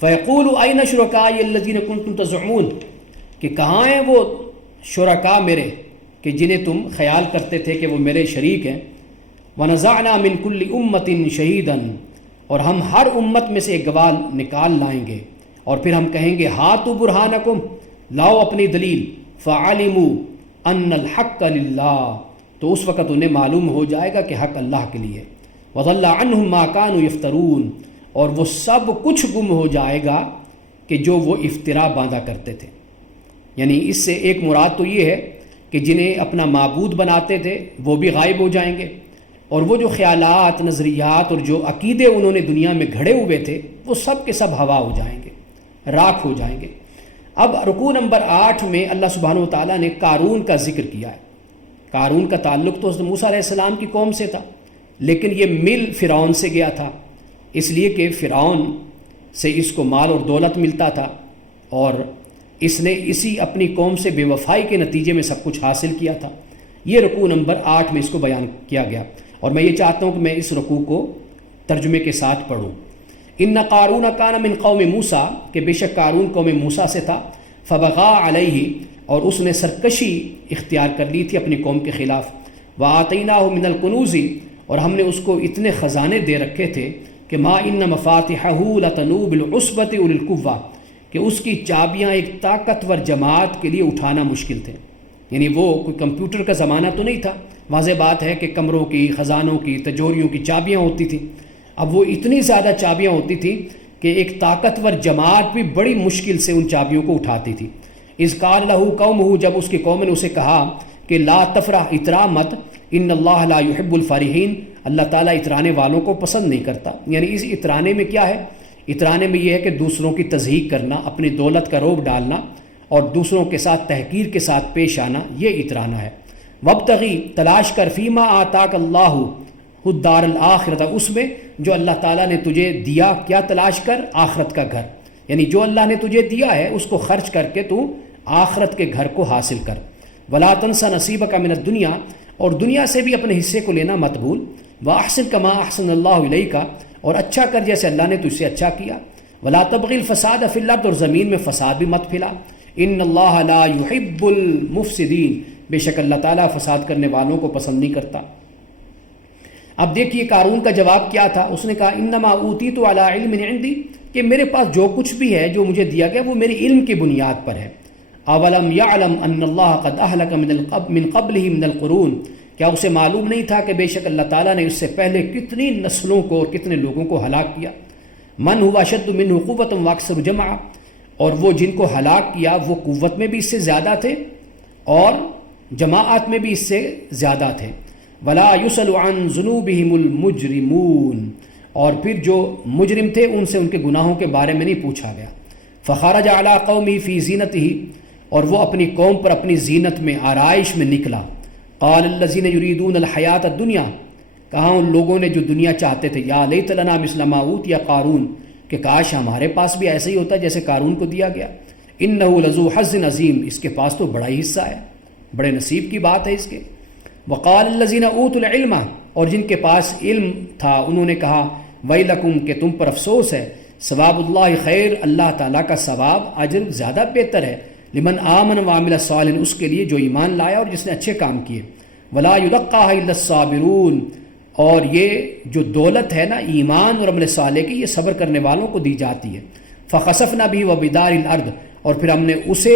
فیقول این شرکائی الذین کنتم تزعمون، کہ کہاں ہیں وہ شرکاء میرے کہ جنہیں تم خیال کرتے تھے کہ وہ میرے شریک ہیں. ونزعنا من کل امت شہیدا، اور ہم ہر امت میں سے ایک گواہ نکال لائیں گے، اور پھر ہم کہیں گے ہاتوا برہانکم، لاؤ اپنی دلیل. فعلموا ان الحق للہ، تو اس وقت انہیں معلوم ہو جائے گا کہ حق اللہ کے لیے. وضل عنہم ما كانوا یفترون، اور وہ سب کچھ گم ہو جائے گا کہ جو وہ افترا باندھا کرتے تھے. یعنی اس سے ایک مراد تو یہ ہے کہ جنہیں اپنا معبود بناتے تھے وہ بھی غائب ہو جائیں گے، اور وہ جو خیالات، نظریات اور جو عقیدے انہوں نے دنیا میں گھڑے ہوئے تھے وہ سب کے سب ہوا ہو جائیں گے، راکھ ہو جائیں گے. اب رکوع نمبر 8 میں اللہ سبحانہ و تعالیٰ نے قارون کا ذکر کیا ہے. قارون کا تعلق تو حضرت موسیٰ علیہ السلام کی قوم سے تھا، لیکن یہ مل فرعون سے گیا تھا، اس لیے کہ فرعون سے اس کو مال اور دولت ملتا تھا، اور اس نے اسی اپنی قوم سے بے وفائی کے نتیجے میں سب کچھ حاصل کیا تھا. یہ رکوع نمبر 8 میں اس کو بیان کیا گیا، اور میں یہ چاہتا ہوں کہ میں اس رکوع کو ترجمے کے ساتھ پڑھوں. ان قارون کان من قوم موسیٰ، کہ بے شک قارون قوم موسیٰ سے تھا. فبغى علیہ، اور اس نے سرکشی اختیار کر لی تھی اپنی قوم کے خلاف. وآتیناہ من الکنوز، اور ہم نے اس کو اتنے خزانے دے رکھے تھے کہ ما ان مفاتحہ لتنوء بالعصبۃ اولي القوہ، کہ اس کی چابیاں ایک طاقتور جماعت کے لیے اٹھانا مشکل تھے. یعنی وہ کوئی کمپیوٹر کا زمانہ تو نہیں تھا، واضح بات ہے کہ کمروں کی، خزانوں کی، تجوریوں کی چابیاں ہوتی تھیں. اب وہ اتنی زیادہ چابیاں ہوتی تھیں کہ ایک طاقتور جماعت بھی بڑی مشکل سے ان چابیوں کو اٹھاتی تھی. اذ قال له قومه، جب اس کی قوم نے اسے کہا کہ لا تفرح، اترا مت، ان اللہ لا يحب الفرحین، اللہ تعالیٰ اترانے والوں کو پسند نہیں کرتا. یعنی اس اترانے میں کیا ہے؟ اترانے میں یہ ہے کہ دوسروں کی تضحیق کرنا، اپنی دولت کا روب ڈالنا اور دوسروں کے ساتھ تحقیر کے ساتھ پیش آنا، یہ اترانا ہے. وابتغی، تلاش کر، فیما آتاک اللہ الدار الآخرۃ، اس میں جو اللہ تعالیٰ نے تجھے دیا، کیا تلاش کر؟ آخرت کا گھر. یعنی جو اللہ نے تجھے دیا ہے اس کو خرچ کر کے تو آخرت کے گھر کو حاصل کر. ولا تنس نصیبک من الدنیا، اور دنیا سے بھی اپنے حصے کو لینا مت بھول. واحسن کما احسن اللہ الیک، اور اچھا کر جیسے اللہ نے تجھ سے اچھا کیا. ولا تبغی الفساد فی الارض، اور زمین میں فساد بھی مت پھیلا. ان اللہ لا يحب المفسدین، بے شک اللہ تعالیٰ فساد کرنے والوں کو پسند نہیں کرتا. اب دیکھیے قارون کا جواب کیا تھا. اس نے کہا انما اوتیت علی علم عندی، کہ میرے پاس جو کچھ بھی ہے، جو مجھے دیا گیا، وہ میری علم کی بنیاد پر ہے. اولم یعلم ان اللہ قد اہلک من قبلہ من القرون، کیا اسے معلوم نہیں تھا کہ بے شک اللہ تعالیٰ نے اس سے پہلے کتنی نسلوں کو اور کتنے لوگوں کو ہلاک کیا. من ہوا اشد منہ قوۃ واکثر جمعا، اور وہ جن کو ہلاک کیا وہ قوت میں بھی اس سے زیادہ تھے اور جماعت میں بھی اس سے زیادہ تھے. ولا یسأل عن ذنوبہم المجرمون، اور پھر جو مجرم تھے ان سے ان کے گناہوں کے بارے میں نہیں پوچھا گیا. فخرج علی قومہ فی زینتہ، اور وہ اپنی قوم پر اپنی زینت میں، آرائش میں نکلا. قال الذین یریدون الحیاۃ الدنیا، کہاں ان لوگوں نے جو دنیا چاہتے تھے، یا لیت لنا مثل ما اوتی قارون، کہ کاش ہمارے پاس بھی ایسا ہی ہوتا جیسے قارون کو دیا گیا. انہ لذو حظ عظیم، اس کے پاس تو بڑا ہی حصہ ہے، بڑے نصیب کی بات ہے اس کے. وقال الذین اوتوا العلم، اور جن کے پاس علم تھا انہوں نے کہا ویلکم، کہ تم پر افسوس ہے. ثواب اللہ خیر، اللہ تعالیٰ کا ثواب، اجر زیادہ بہتر ہے. لمن آمن وعمل صالحا، اس کے لیے جو ایمان لایا اور جس نے اچھے کام کیے. ولا یلقاها الا الصابرون، اور یہ جو دولت ہے نا ایمان اور عمل صالح کی، یہ صبر کرنے والوں کو دی جاتی ہے. فخسفنا به وبدار الارض، اور پھر ہم نے اسے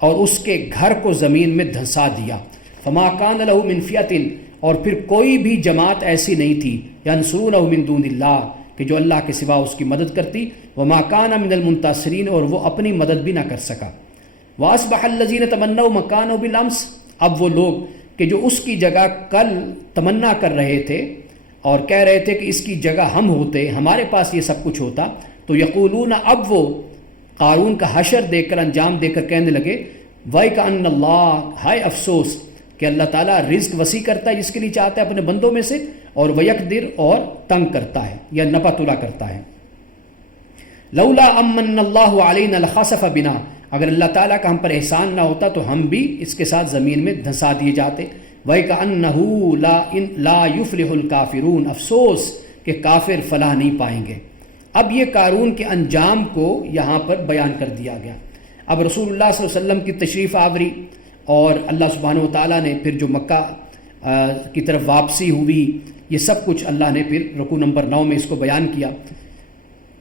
اور اس کے گھر کو زمین میں دھنسا دیا. فما کان له من فئۃ، اور پھر کوئی بھی جماعت ایسی نہیں تھی، ینصرونہ من دون اللہ، کہ جو اللہ کے سوا اس کی مدد کرتی. وما کان من المنتصرین، اور وہ اپنی مدد بھی نہ کر سکا. واصبح الذین تمنوا مکانہ بالامس، اب وہ لوگ کہ جو اس کی جگہ کل تمنا کر رہے تھے اور کہہ رہے تھے کہ اس کی جگہ ہم ہوتے، ہمارے پاس یہ سب کچھ ہوتا، تو یقولون، اب وہ قارون کا حشر دیکھ کر، انجام دیکھ کر کہنے لگے وَيْكَأَنَّ اللَّهَ، ہائے افسوس کہ اللہ تعالیٰ رزق وسیع کرتا ہے جس کے لیے چاہتا ہے اپنے بندوں میں سے، اور وَيَقْدِرُ، اور تنگ کرتا ہے یا نپا تلا کرتا ہے. لولا امن اللہ علینا لخسف بنا، اگر اللہ تعالیٰ کا ہم پر احسان نہ ہوتا تو ہم بھی اس کے ساتھ زمین میں دھنسا دیے جاتے. وَيْكَأَنَّهُ لا يُفْلِحُ الْكَافِرُونَ، افسوس کہ کافر فلاح نہیں پائیں گے. اب یہ قارون کے انجام کو یہاں پر بیان کر دیا گیا۔ اب رسول اللہ صلی اللہ علیہ وسلم کی تشریف آوری اور اللہ سبحانہ و تعالیٰ نے پھر جو مکہ کی طرف واپسی ہوئی، یہ سب کچھ اللہ نے پھر رکوع نمبر 9 میں اس کو بیان کیا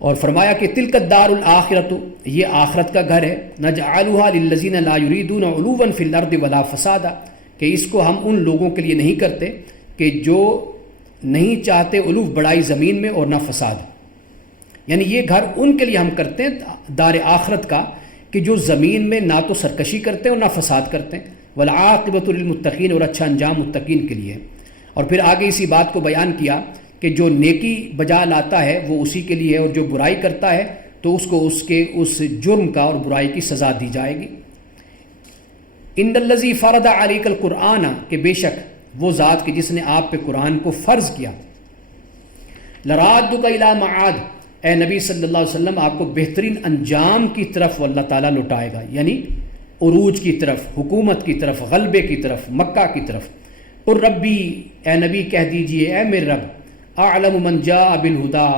اور فرمایا کہ تلک الدار الآخرۃ، یہ آخرت کا گھر ہے، نجعلھا للذین لا یریدون علوا فی الارض ولا فسادا، کہ اس کو ہم ان لوگوں کے لیے نہیں کرتے کہ جو نہیں چاہتے علو بڑائی زمین میں اور نہ فساد۔ یعنی یہ گھر ان کے لیے ہم کرتے ہیں دار آخرت کا کہ جو زمین میں نہ تو سرکشی کرتے ہیں اور نہ فساد کرتے ہیں، والعاقبۃ للمتقین، اور اچھا انجام متقین کے لیے۔ اور پھر آگے اسی بات کو بیان کیا کہ جو نیکی بجا لاتا ہے وہ اسی کے لیے ہے، اور جو برائی کرتا ہے تو اس کو اس جرم کا اور برائی کی سزا دی جائے گی۔ ان الذی فرض علیک القرآن، کہ بے شک وہ ذات کہ جس نے آپ پہ قرآن کو فرض کیا، لرادک الی معاد، اے نبی صلی اللہ علیہ وسلم آپ کو بہترین انجام کی طرف وہ اللہ تعالیٰ لوٹائے گا، یعنی عروج کی طرف، حکومت کی طرف، غلبے کی طرف، مکہ کی طرف۔ قل ربی، اے نبی کہہ دیجئے اے میرے رب، اعلم من جاء بالہدی،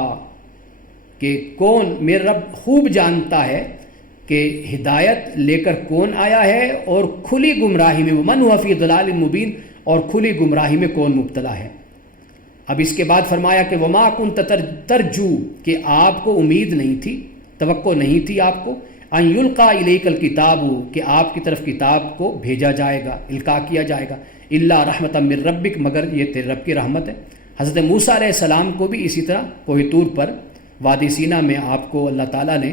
کہ کون، میرا رب خوب جانتا ہے کہ ہدایت لے کر کون آیا ہے اور کھلی گمراہی میں، ومن هو فی ضلال مبین، اور کھلی گمراہی میں کون مبتلا ہے۔ اب اس کے بعد فرمایا کہ وما کنت ترجو، کہ آپ کو امید نہیں تھی، توقع نہیں تھی آپ کو، ان یلقا الیک الکتاب، کہ آپ کی طرف کتاب کو بھیجا جائے گا، القاء کیا جائے گا، الا رحمتا من ربک، مگر یہ تیرے رب کی رحمت ہے۔ حضرت موسیٰ علیہ السلام کو بھی اسی طرح کوہ طور پر وادی سینا میں آپ کو اللہ تعالیٰ نے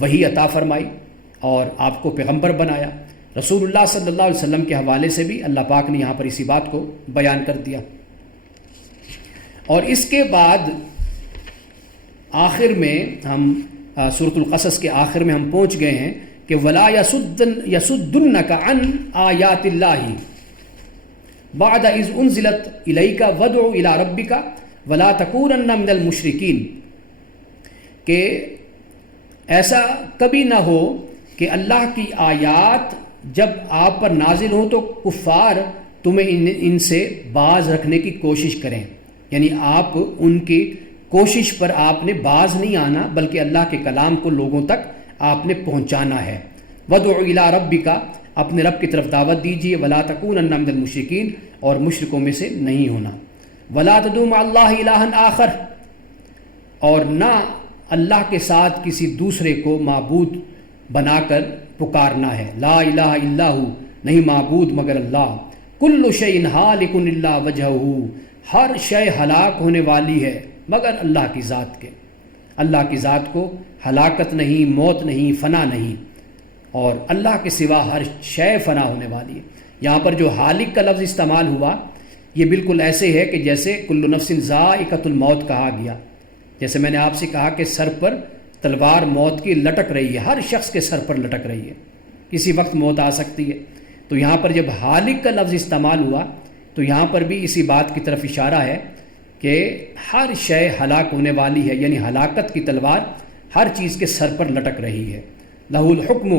وحی عطا فرمائی اور آپ کو پیغمبر بنایا۔ رسول اللہ صلی اللہ علیہ وسلم کے حوالے سے بھی اللہ پاک نے یہاں پر اسی بات کو بیان کر دیا۔ اور اس کے بعد آخر میں ہم سورۃ القصص کے آخر میں ہم پہنچ گئے ہیں کہ ولا یصدنک عن آیات اللہ بعد اذ انزلت الیک وادع الی ربک ولا تکونن من المشرکین، کہ ایسا کبھی نہ ہو کہ اللہ کی آیات جب آپ پر نازل ہوں تو کفار تمہیں ان سے باز رکھنے کی کوشش کریں، یعنی آپ ان کی کوشش پر آپ نے باز نہیں آنا بلکہ اللہ کے کلام کو لوگوں تک آپ نے پہنچانا ہے۔ وادع الی ربک، اپنے رب کی طرف دعوت دیجیے، ولا تکونن من المشرکین، اور مشرکوں میں سے نہیں ہونا۔ ولا تدعوا مع اللہ الہا آخر، اور نہ اللہ کے ساتھ کسی دوسرے کو معبود بنا کر پکارنا ہے۔ لا الہ الا ہو، نہیں معبود مگر اللہ۔ کل شیء ہالک الا وجہہ، ہر شے ہلاک ہونے والی ہے مگر اللہ کی ذات کے۔ اللہ کی ذات کو ہلاکت نہیں، موت نہیں، فنا نہیں، اور اللہ کے سوا ہر شے فنا ہونے والی ہے۔ یہاں پر جو ہالک کا لفظ استعمال ہوا یہ بالکل ایسے ہے کہ جیسے کل نفس ذائقۃ الموت کہا گیا، جیسے میں نے آپ سے کہا کہ سر پر تلوار موت کی لٹک رہی ہے، ہر شخص کے سر پر لٹک رہی ہے، کسی وقت موت آ سکتی ہے۔ تو یہاں پر جب ہالک کا لفظ استعمال ہوا تو یہاں پر بھی اسی بات کی طرف اشارہ ہے کہ ہر شے ہلاک ہونے والی ہے، یعنی ہلاکت کی تلوار ہر چیز کے سر پر لٹک رہی ہے۔ لہ الحکم،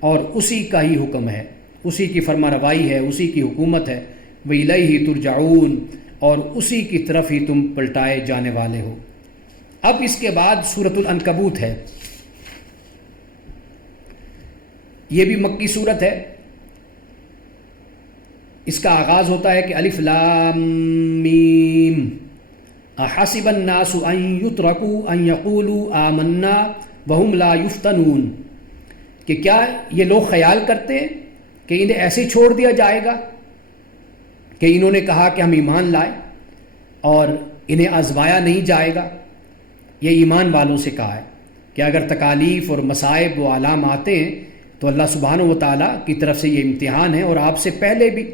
اور اسی کا ہی حکم ہے، اسی کی فرما روائی ہے، اسی کی حکومت ہے۔ وإلیہ ترجعون، اور اسی کی طرف ہی تم پلٹائے جانے والے ہو۔ اب اس کے بعد سورۃ العنکبوت ہے، یہ بھی مکی صورت ہے۔ اس کا آغاز ہوتا ہے کہ الف لام میم احسب الناس ان یترکوا ان یقولوا آمنا وهم لا یفتنون، کہ کیا یہ لوگ خیال کرتے ہیں کہ انہیں ایسے چھوڑ دیا جائے گا کہ انہوں نے کہا کہ ہم ایمان لائے اور انہیں آزمایا نہیں جائے گا۔ یہ ایمان والوں سے کہا ہے کہ اگر تکالیف اور مصائب و آلام آتے ہیں تو اللہ سبحانہ و تعالیٰ کی طرف سے یہ امتحان ہے، اور آپ سے پہلے بھی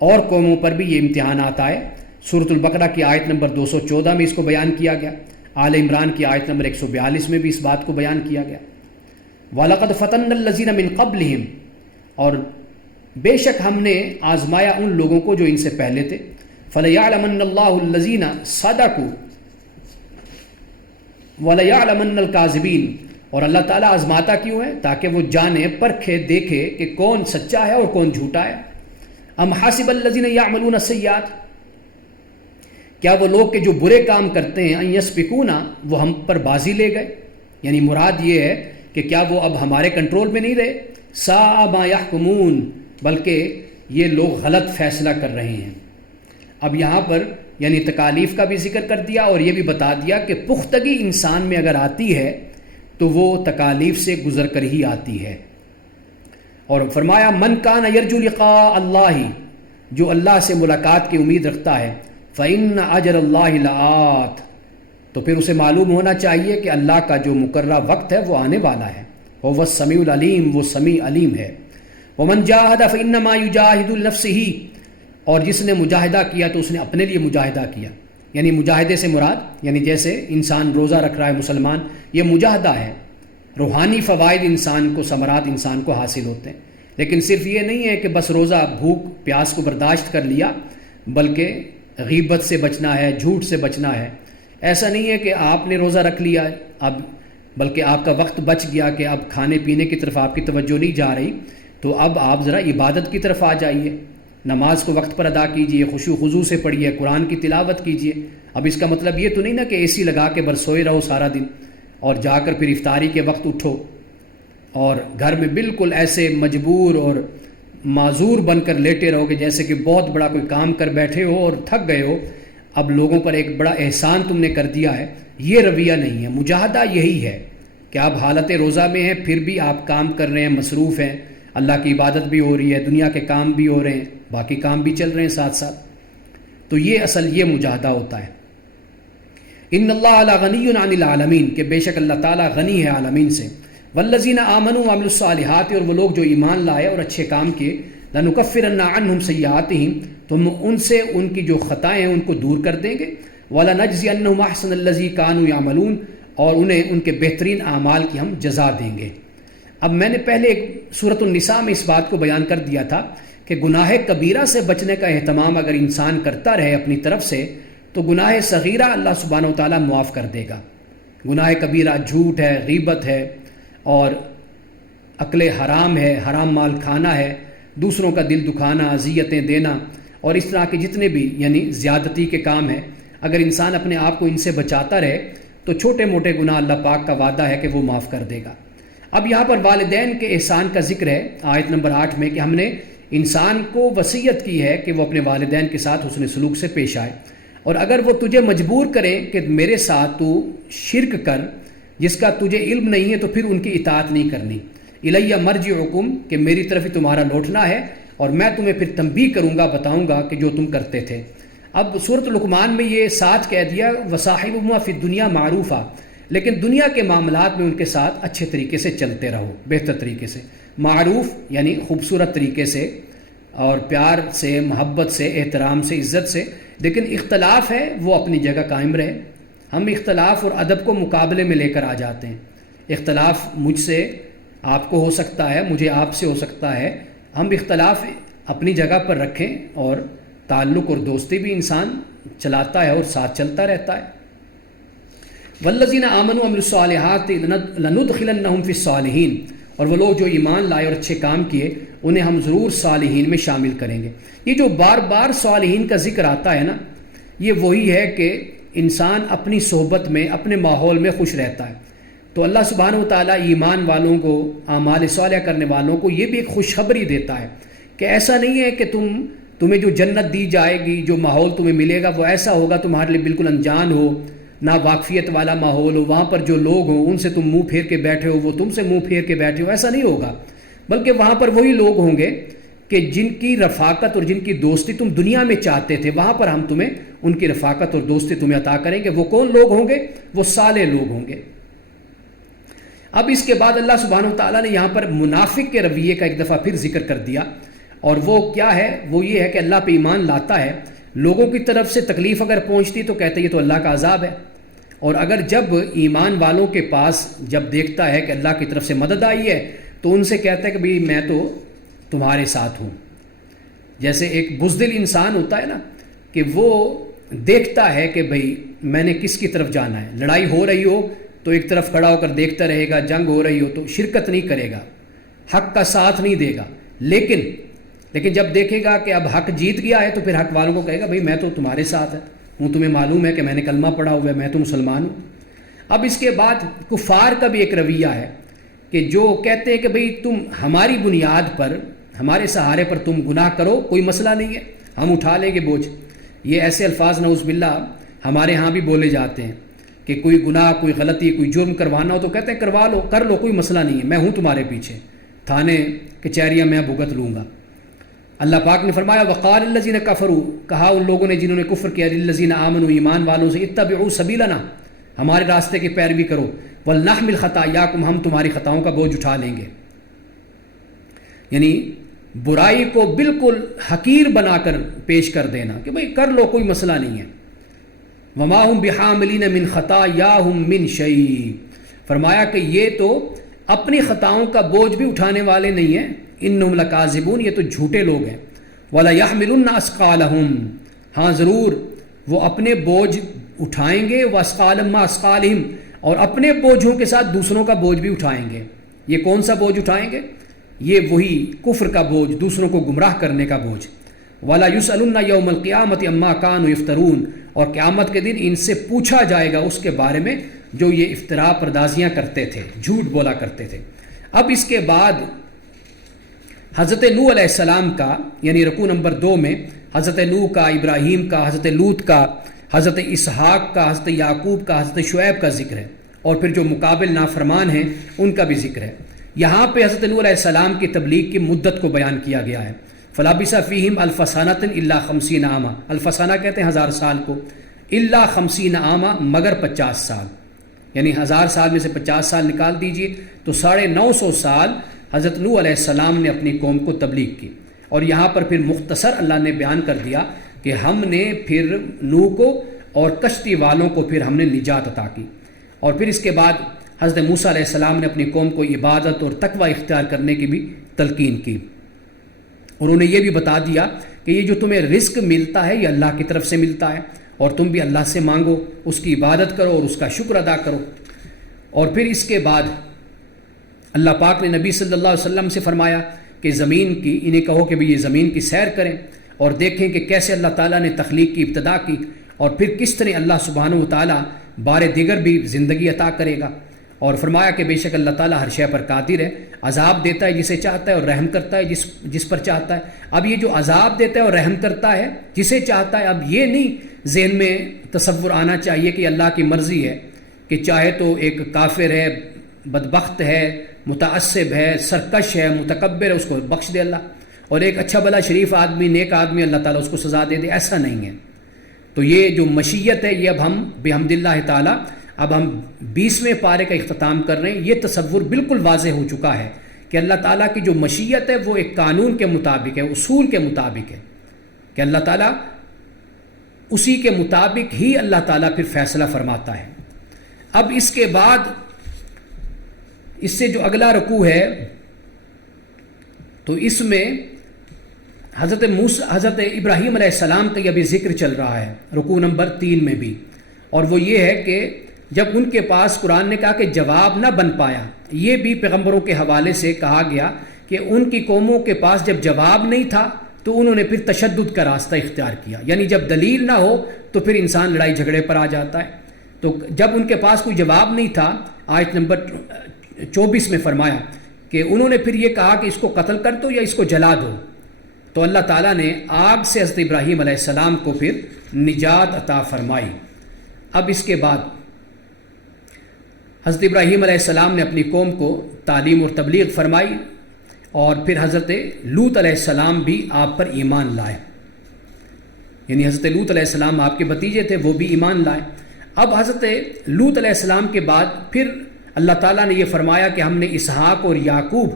اور قوموں پر بھی یہ امتحان آتا ہے۔ سورۃ البقرہ کی آیت نمبر 214 میں اس کو بیان کیا گیا، آل عمران کی آیت نمبر 142 میں بھی اس بات کو بیان کیا گیا۔ وَلَقَدْ فَتَنَّا الَّذِينَ مِن قَبْلِهِمْ، اور بے شک ہم نے آزمایا ان لوگوں کو جو ان سے پہلے تھے۔ فَلَيَعْلَمَنَّ اللَّهُ الَّذِينَ صَدَقُوا وَلَيَعْلَمَنَّ الْكَاذِبِينَ، اور اللہ تعالیٰ آزماتا کیوں ہے؟ تاکہ وہ جانے، پرکھے، دیکھے کہ کون سچا ہے اور کون جھوٹا ہے۔ ام حاسب الذین یعملون السیئات، کیا وہ لوگ کہ جو برے کام کرتے ہیں ان یسبقونا، وہ ہم پر بازی لے گئے، یعنی مراد یہ ہے کہ کیا وہ اب ہمارے کنٹرول میں نہیں رہے، ساء ما یحکمون، بلکہ یہ لوگ غلط فیصلہ کر رہے ہیں۔ اب یہاں پر یعنی تکالیف کا بھی ذکر کر دیا اور یہ بھی بتا دیا کہ پختگی انسان میں اگر آتی ہے تو وہ تکالیف سے گزر کر ہی آتی ہے۔ اور فرمایا من کان یرجو لقاء اللہ، جو اللہ سے ملاقات کی امید رکھتا ہے، فإن اجر اللہ لآت، تو پھر اسے معلوم ہونا چاہیے کہ اللہ کا جو مقررہ وقت ہے وہ آنے والا ہے، وہ السمیع العلیم، وہ سمیع علیم ہے۔ ومن جاہد فإنما یجاہد لنفسہ، اور جس نے مجاہدہ کیا تو اس نے اپنے لیے مجاہدہ کیا، یعنی مجاہدے سے مراد یعنی جیسے انسان روزہ رکھ رہا ہے مسلمان، یہ مجاہدہ ہے، روحانی فوائد انسان کو، ثمرات انسان کو حاصل ہوتے ہیں، لیکن صرف یہ نہیں ہے کہ بس روزہ بھوک پیاس کو برداشت کر لیا، بلکہ غیبت سے بچنا ہے، جھوٹ سے بچنا ہے۔ ایسا نہیں ہے کہ آپ نے روزہ رکھ لیا اب، بلکہ آپ کا وقت بچ گیا کہ اب کھانے پینے کی طرف آپ کی توجہ نہیں جا رہی، تو اب آپ ذرا عبادت کی طرف آ جائیے، نماز کو وقت پر ادا کیجئے، خشوع خضوع سے پڑھیے، قرآن کی تلاوت کیجئے۔ اب اس کا مطلب یہ تو نہیں نا کہ اے سی لگا کے بس سوئے رہو سارا دن اور جا کر پھر افطاری کے وقت اٹھو اور گھر میں بالکل ایسے مجبور اور معذور بن کر لیٹے رہو کہ جیسے کہ بہت بڑا کوئی کام کر بیٹھے ہو اور تھک گئے ہو، اب لوگوں پر ایک بڑا احسان تم نے کر دیا ہے۔ یہ رویہ نہیں ہے، مجاہدہ یہی ہے کہ آپ حالت روزہ میں ہیں پھر بھی آپ کام کر رہے ہیں، مصروف ہیں، اللہ کی عبادت بھی ہو رہی ہے، دنیا کے کام بھی ہو رہے ہیں، باقی کام بھی چل رہے ہیں ساتھ ساتھ، تو یہ اصل یہ مجاہدہ ہوتا ہے۔ ان اللہ غنی عن العالمین، کہ بے شک اللہ تعالیٰ غنی ہے عالمین سے۔ والذین آمنوا وعملوا الصالحات، اور وہ لوگ جو ایمان لائے اور اچھے کام کیے، لنکفرن عنہم سیئاتہم، تو ہم ان سے ان کی جو خطائیں ہیں ان کو دور کر دیں گے، ولنجزینہم احسن الذی کانوا یعملون، اور انہیں ان کے بہترین اعمال کی ہم جزا دیں گے۔ اب میں نے پہلے ایک سورۃ النساء میں اس بات کو بیان کر دیا تھا کہ گناہ کبیرہ سے بچنے کا اہتمام اگر انسان کرتا رہے اپنی طرف سے تو گناہ صغیرہ اللہ سبحانہ وتعالیٰ معاف کر دے گا۔ گناہ کبیرہ جھوٹ ہے، غیبت ہے، اور اکل حرام ہے، حرام مال کھانا ہے، دوسروں کا دل دکھانا، اذیتیں دینا، اور اس طرح کے جتنے بھی یعنی زیادتی کے کام ہیں، اگر انسان اپنے آپ کو ان سے بچاتا رہے تو چھوٹے موٹے گناہ اللہ پاک کا وعدہ ہے کہ وہ معاف کر دے گا۔ اب یہاں پر والدین کے احسان کا ذکر ہے آیت نمبر 8 میں، کہ ہم نے انسان کو وصیت کی ہے کہ وہ اپنے والدین کے ساتھ حسن سلوک سے پیش آئے، اور اگر وہ تجھے مجبور کریں کہ میرے ساتھ تو شرک کر جس کا تجھے علم نہیں ہے، تو پھر ان کی اطاعت نہیں کرنی۔ الیہ مرجعکم، کہ میری طرف ہی تمہارا لوٹنا ہے، اور میں تمہیں پھر تنبیہ کروں گا، بتاؤں گا کہ جو تم کرتے تھے۔ اب سورۃ لقمان میں یہ ساتھ کہہ دیا وصاحبہما فی الدنیا معروفا، لیکن دنیا کے معاملات میں ان کے ساتھ اچھے طریقے سے چلتے رہو، بہتر طریقے سے، معروف یعنی خوبصورت طریقے سے اور پیار سے، محبت سے، احترام سے، عزت سے، لیکن اختلاف ہے وہ اپنی جگہ قائم رہے۔ ہم اختلاف اور ادب کو مقابلے میں لے کر آ جاتے ہیں، اختلاف مجھ سے آپ کو ہو سکتا ہے، مجھے آپ سے ہو سکتا ہے، ہم اختلاف اپنی جگہ پر رکھیں، اور تعلق اور دوستی بھی انسان چلاتا ہے اور ساتھ چلتا رہتا ہے۔ والذین آمنوا وعملوا الصالحات لندخلنہم فی الصالحین، اور وہ لوگ جو ایمان لائے اور اچھے کام کیے انہیں ہم ضرور صالحین میں شامل کریں گے۔ یہ جو بار بار صالحین کا ذکر آتا ہے نا، یہ وہی ہے کہ انسان اپنی صحبت میں، اپنے ماحول میں خوش رہتا ہے، تو اللہ سبحانہ وتعالیٰ ایمان والوں کو، اعمال صالحہ کرنے والوں کو یہ بھی ایک خوشخبری دیتا ہے کہ ایسا نہیں ہے کہ تمہیں جو جنت دی جائے گی، جو ماحول تمہیں ملے گا وہ ایسا ہوگا تمہارے لیے بالکل انجان ہو، نا واقفیت والا ماحول ہو، وہاں پر جو لوگ ہوں ان سے تم منہ پھیر کے بیٹھے ہو، وہ تم سے منہ پھیر کے بیٹھے ہو، ایسا نہیں ہوگا، بلکہ وہاں پر وہی لوگ ہوں گے کہ جن کی رفاقت اور جن کی دوستی تم دنیا میں چاہتے تھے، وہاں پر ہم تمہیں ان کی رفاقت اور دوستی تمہیں عطا کریں گے۔ وہ کون لوگ ہوں گے؟ وہ صالح لوگ ہوں گے۔ اب اس کے بعد اللہ سبحانہ وتعالیٰ نے یہاں پر منافق کے رویے کا ایک دفعہ پھر ذکر کر دیا، اور وہ کیا ہے؟ وہ یہ ہے کہ اللہ پہ ایمان لاتا ہے، لوگوں کی طرف سے تکلیف اگر پہنچتی تو کہتا ہے یہ تو اللہ کا عذاب ہے، اور اگر جب ایمان والوں کے پاس جب دیکھتا ہے کہ اللہ کی طرف سے مدد آئی ہے تو ان سے کہتا ہے کہ بھئی میں تو تمہارے ساتھ ہوں۔ جیسے ایک بزدل انسان ہوتا ہے نا، کہ وہ دیکھتا ہے کہ بھئی میں نے کس کی طرف جانا ہے، لڑائی ہو رہی ہو تو ایک طرف کھڑا ہو کر دیکھتا رہے گا، جنگ ہو رہی ہو تو شرکت نہیں کرے گا، حق کا ساتھ نہیں دے گا، لیکن جب دیکھے گا کہ اب حق جیت گیا ہے تو پھر حق والوں کو کہے گا بھئی میں تو تمہارے ساتھ ہے، ہوں تمہیں معلوم ہے کہ میں نے کلمہ پڑھا ہوا ہے، میں تو مسلمان ہوں۔ اب اس کے بعد کفار کا بھی ایک رویہ ہے کہ جو کہتے ہیں کہ بھئی تم ہماری بنیاد پر، ہمارے سہارے پر تم گناہ کرو، کوئی مسئلہ نہیں ہے، ہم اٹھا لیں گے بوجھ۔ یہ ایسے الفاظ نعوذ باللہ ہمارے ہاں بھی بولے جاتے ہیں کہ کوئی گناہ، کوئی غلطی، کوئی جرم کروانا ہو تو کہتے ہیں کروا لو، کر لو، کوئی مسئلہ نہیں ہے، میں ہوں تمہارے پیچھے، تھانے کچہریاں میں بھگت لوں گا۔ اللہ پاک نے فرمایا وقال الذین کفروا، کہا ان لوگوں نے جنہوں نے کفر کیا، للذین آمنوا، ایمان والوں سے، اتبعوا سبیلنا، ہمارے راستے کی پیروی کرو، ولنحمل خطایاکم، ہم تمہاری خطاؤں کا بوجھ اٹھا لیں گے۔ یعنی برائی کو بالکل حقیر بنا کر پیش کر دینا کہ بھئی کر لو، کوئی مسئلہ نہیں ہے۔ وما ہم بحاملین من خطایاہم من شیء، فرمایا کہ یہ تو اپنی خطاؤں کا بوجھ بھی اٹھانے والے نہیں ہیں، انہم لکاذبون، یہ تو جھوٹے لوگ ہیں۔ ولا یحملن اثقالہم، ہاں ضرور وہ اپنے بوجھ اٹھائیں گے، واسقالہم ما اثقالہم، اور اپنے بوجھوں کے ساتھ دوسروں کا بوجھ بھی اٹھائیں گے۔ یہ کون سا بوجھ اٹھائیں گے؟ یہ وہی کفر کا بوجھ، دوسروں کو گمراہ کرنے کا بوجھ۔ ولا یسألن یوم القیامۃ عما کانوا یفترون، اور قیامت کے دن ان سے پوچھا جائے گا اس کے بارے میں جو یہ افتراء پردازیاں کرتے تھے، جھوٹ بولا کرتے تھے۔ اب اس کے بعد حضرت نوح علیہ السلام کا، یعنی رکوع نمبر 2 میں حضرت نوح کا، ابراہیم کا، حضرت لوط کا، حضرت اسحاق کا، حضرت یعقوب کا، حضرت شعیب کا ذکر ہے، اور پھر جو مقابل نافرمان ہیں ان کا بھی ذکر ہے۔ یہاں پہ حضرت نوح علیہ السلام کی تبلیغ کی مدت کو بیان کیا گیا ہے۔ فلابث فیہم الف سنۃ الا 50 عاما، الف سنہ کہتے ہیں 1000 سال کو، الا 50 عاما، مگر 50 سال، یعنی 1000 سال میں سے 50 سال نکال دیجئے تو 950 سال حضرت نوح علیہ السلام نے اپنی قوم کو تبلیغ کی۔ اور یہاں پر پھر مختصر اللہ نے بیان کر دیا کہ ہم نے پھر نوح کو اور کشتی والوں کو پھر ہم نے نجات عطا کی۔ اور پھر اس کے بعد حضرت موسیٰ علیہ السلام نے اپنی قوم کو عبادت اور تقوی اختیار کرنے کی بھی تلقین کی، اور انہیں یہ بھی بتا دیا کہ یہ جو تمہیں رزق ملتا ہے یہ اللہ کی طرف سے ملتا ہے، اور تم بھی اللہ سے مانگو، اس کی عبادت کرو اور اس کا شکر ادا کرو۔ اور پھر اس کے بعد اللہ پاک نے نبی صلی اللہ علیہ وسلم سے فرمایا کہ زمین کی، انہیں کہو کہ بھی یہ زمین کی سیر کریں اور دیکھیں کہ کیسے اللہ تعالیٰ نے تخلیق کی ابتدا کی، اور پھر کس طرح اللہ سبحانہ و تعالیٰ بار دیگر بھی زندگی عطا کرے گا۔ اور فرمایا کہ بے شک اللہ تعالیٰ ہر شے پر قادر ہے، عذاب دیتا ہے جسے چاہتا ہے اور رحم کرتا ہے جس پر چاہتا ہے۔ اب یہ جو عذاب دیتا ہے اور رحم کرتا ہے جسے چاہتا ہے، اب یہ نہیں ذہن میں تصور آنا چاہیے کہ اللہ کی مرضی ہے کہ چاہے تو ایک کافر ہے، بدبخت ہے، متعصب ہے، سرکش ہے، متکبر ہے، اس کو بخش دے اللہ، اور ایک اچھا بھلا شریف آدمی، نیک آدمی، اللہ تعالیٰ اس کو سزا دے دے، ایسا نہیں ہے۔ تو یہ جو مشیت ہے یہ اب ہم بحمد اللہ تعالیٰ اب ہم 20ویں پارے کا اختتام کر رہے ہیں۔ یہ تصور بالکل واضح ہو چکا ہے کہ اللہ تعالیٰ کی جو مشیت ہے وہ ایک قانون کے مطابق ہے، اصول کے مطابق ہے، کہ اللہ تعالیٰ اسی کے مطابق ہی اللہ تعالیٰ پھر فیصلہ فرماتا ہے۔ اب اس کے بعد اس سے جو اگلا رکوع ہے تو اس میں حضرت ابراہیم علیہ السلام کا یہ بھی ذکر چل رہا ہے رکوع نمبر 3 میں بھی، اور وہ یہ ہے کہ جب ان کے پاس قرآن نے کہا کہ جواب نہ بن پایا، یہ بھی پیغمبروں کے حوالے سے کہا گیا کہ ان کی قوموں کے پاس جب جواب نہیں تھا تو انہوں نے پھر تشدد کا راستہ اختیار کیا، یعنی جب دلیل نہ ہو تو پھر انسان لڑائی جھگڑے پر آ جاتا ہے۔ تو جب ان کے پاس کوئی جواب نہیں تھا، آیت نمبر 24 میں فرمایا کہ انہوں نے پھر یہ کہا کہ اس کو قتل کر دو یا اس کو جلا دو، تو اللہ تعالیٰ نے آگ سے حضرت ابراہیم علیہ السلام کو پھر نجات عطا فرمائی۔ اب اس کے بعد حضرت ابراہیم علیہ السلام نے اپنی قوم کو تعلیم اور تبلیغ فرمائی، اور پھر حضرت لوط علیہ السلام بھی آپ پر ایمان لائے، یعنی حضرت لوط علیہ السلام آپ کے بھتیجے تھے، وہ بھی ایمان لائے۔ اب حضرت لوط علیہ السلام کے بعد پھر اللہ تعالیٰ نے یہ فرمایا کہ ہم نے اسحاق اور یعقوب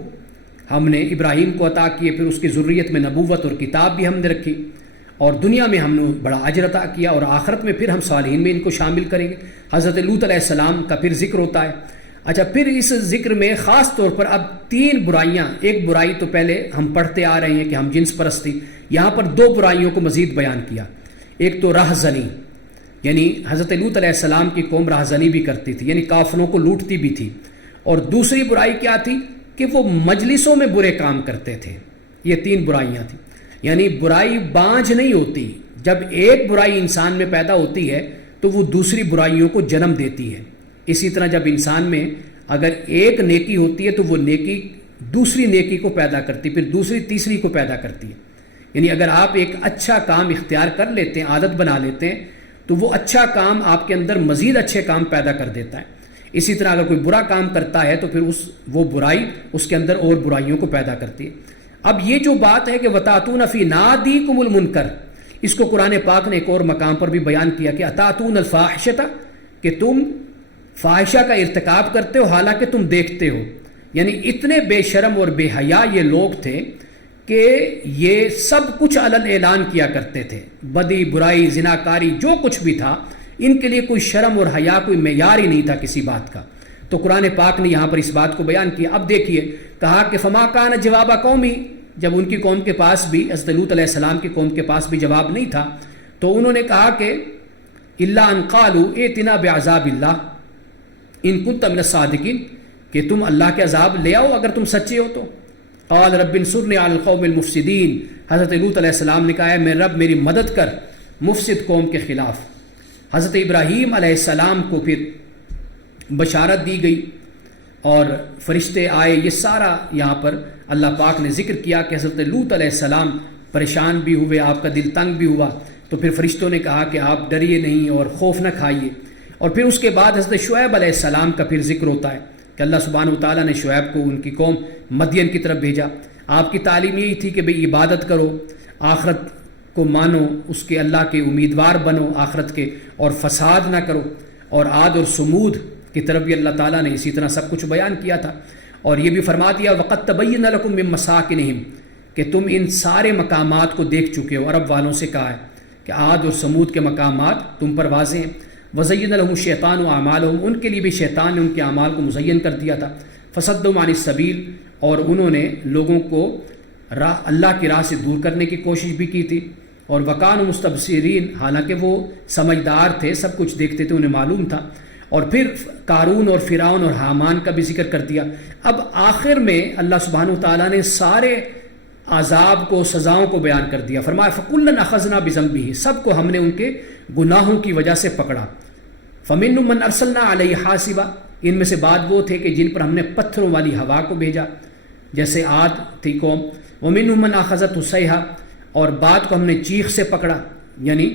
ہم نے ابراہیم کو عطا کیے، پھر اس کی ذریت میں نبوت اور کتاب بھی ہم نے رکھی، اور دنیا میں ہم نے بڑا اجر عطا کیا، اور آخرت میں پھر ہم صالحین میں ان کو شامل کریں گے۔ حضرت لوط علیہ السلام کا پھر ذکر ہوتا ہے۔ اچھا، پھر اس ذکر میں خاص طور پر اب 3 برائیاں، ایک برائی تو پہلے ہم پڑھتے آ رہے ہیں کہ ہم جنس پرستی، یہاں پر 2 برائیوں کو مزید بیان کیا۔ ایک تو راہزنی، یعنی حضرت لوط علیہ السلام کی قوم راہزنی بھی کرتی تھی، یعنی قافلوں کو لوٹتی بھی تھی، اور دوسری برائی کیا تھی کہ وہ مجلسوں میں برے کام کرتے تھے۔ یہ 3 برائیاں تھیں، یعنی برائی بانجھ نہیں ہوتی، جب ایک برائی انسان میں پیدا ہوتی ہے تو وہ دوسری برائیوں کو جنم دیتی ہے. اسی طرح جب انسان میں اگر ایک نیکی ہوتی ہے تو وہ نیکی دوسری نیکی کو پیدا کرتی، پھر دوسری تیسری کو پیدا کرتی ہے. یعنی اگر آپ ایک اچھا کام اختیار کر لیتے ہیں، عادت بنا لیتے ہیں، تو وہ اچھا کام آپ کے اندر مزید اچھے کام پیدا کر دیتا ہے. اسی طرح اگر کوئی برا کام کرتا ہے تو پھر وہ برائی اس کے اندر اور برائیوں کو پیدا کرتی ہے. اب یہ جو بات ہے کہ وَتَأْتُونَ فِي نَادِيكُمُ الْمُنْكَرَ، اس کو قرآن پاک نے ایک اور مقام پر بھی بیان کیا کہ أَتَأْتُونَ الْفَاحِشَةَ، کہ تم فاحشہ کا ارتکاب کرتے ہو حالانکہ تم دیکھتے ہو. یعنی اتنے بے شرم اور بے حیا یہ لوگ تھے کہ یہ سب کچھ علن اعلان کیا کرتے تھے، بدی برائی زناکاری جو کچھ بھی تھا، ان کے لیے کوئی شرم اور حیا کوئی معیار ہی نہیں تھا کسی بات کا. تو قرآن پاک نے یہاں پر اس بات کو بیان کیا. اب دیکھیے کہا کہ فما کان جواب قومی، جب ان کی قوم کے پاس بھی، حضرت لوط علیہ السلام کی قوم کے پاس بھی جواب نہیں تھا، تو انہوں نے کہا کہ الا ان قالوا ائتنا بعذاب اللہ ان کنت من الصادقین، کہ تم اللہ کے عذاب لے آؤ اگر تم سچے ہو تو. قال رب انصرنی علی القوم المفسدین، حضرت لوط علیہ السلام نے کہا ہے میرے رب میری مدد کر مفسد قوم کے خلاف. حضرت ابراہیم علیہ السلام کو پھر بشارت دی گئی اور فرشتے آئے. یہ سارا یہاں پر اللہ پاک نے ذکر کیا کہ حضرت لوط علیہ السلام پریشان بھی ہوئے، آپ کا دل تنگ بھی ہوا، تو پھر فرشتوں نے کہا کہ آپ ڈریے نہیں اور خوف نہ کھائیے. اور پھر اس کے بعد حضرت شعیب علیہ السلام کا پھر ذکر ہوتا ہے کہ اللہ سبحانہ وتعالیٰ نے شعیب کو ان کی قوم مدین کی طرف بھیجا. آپ کی تعلیم یہی تھی کہ بھئی عبادت کرو، آخرت کو مانو، اس کے اللہ کے امیدوار بنو آخرت کے، اور فساد نہ کرو. اور عاد اور سمود کی طرف بھی اللہ تعالیٰ نے اسی طرح سب کچھ بیان کیا تھا. اور یہ بھی فرما دیا وَقَدْ تَبَيَّنَ لَكُم مِّن مَّسَاكِنِهِمْ، کہ تم ان سارے مقامات کو دیکھ چکے ہو. عرب والوں سے کہا ہے کہ عاد اور سمود کے مقامات تم پر واضح ہیں. وَزَيَّنَ لَهُمُ الشَّيْطَانُ أَعْمَالَهُمْ، ان کے لیے بھی شیطان نے ان کے اعمال کو مزین کر دیا تھا. فَصَدُّهُمْ عَنِ السَّبِيلِ، اور انہوں نے لوگوں کو اللہ کی راہ سے دور کرنے کی کوشش بھی کی تھی. اور وَكَانُوا مُسْتَبْصِرِينَ، حالانکہ وہ سمجھدار تھے، سب کچھ دیکھتے تھے، انہیں معلوم تھا. اور پھر قارون اور فرعون اور حامان کا بھی ذکر کر دیا. اب آخر میں اللہ سبحانہ وتعالیٰ نے سارے عذاب کو، سزاؤں کو بیان کر دیا. فرمایا فَكُلًّا أَخَذْنَا بِذَنبِهِ، سب کو ہم نے ان کے گناہوں کی وجہ سے پکڑا. فَمِنْهُم مَّنْ أَرْسَلْنَا عَلَيْهِ حَاسِبًا، ان میں سے بعد وہ تھے کہ جن پر ہم نے پتھروں والی ہوا کو بھیجا، جیسے عاد تھی قوم. وَمِنْهُم مَّنْ أَخَذَتْهُ الصَّيْحَةُ، اور بعد کو ہم نے چیخ سے پکڑا، یعنی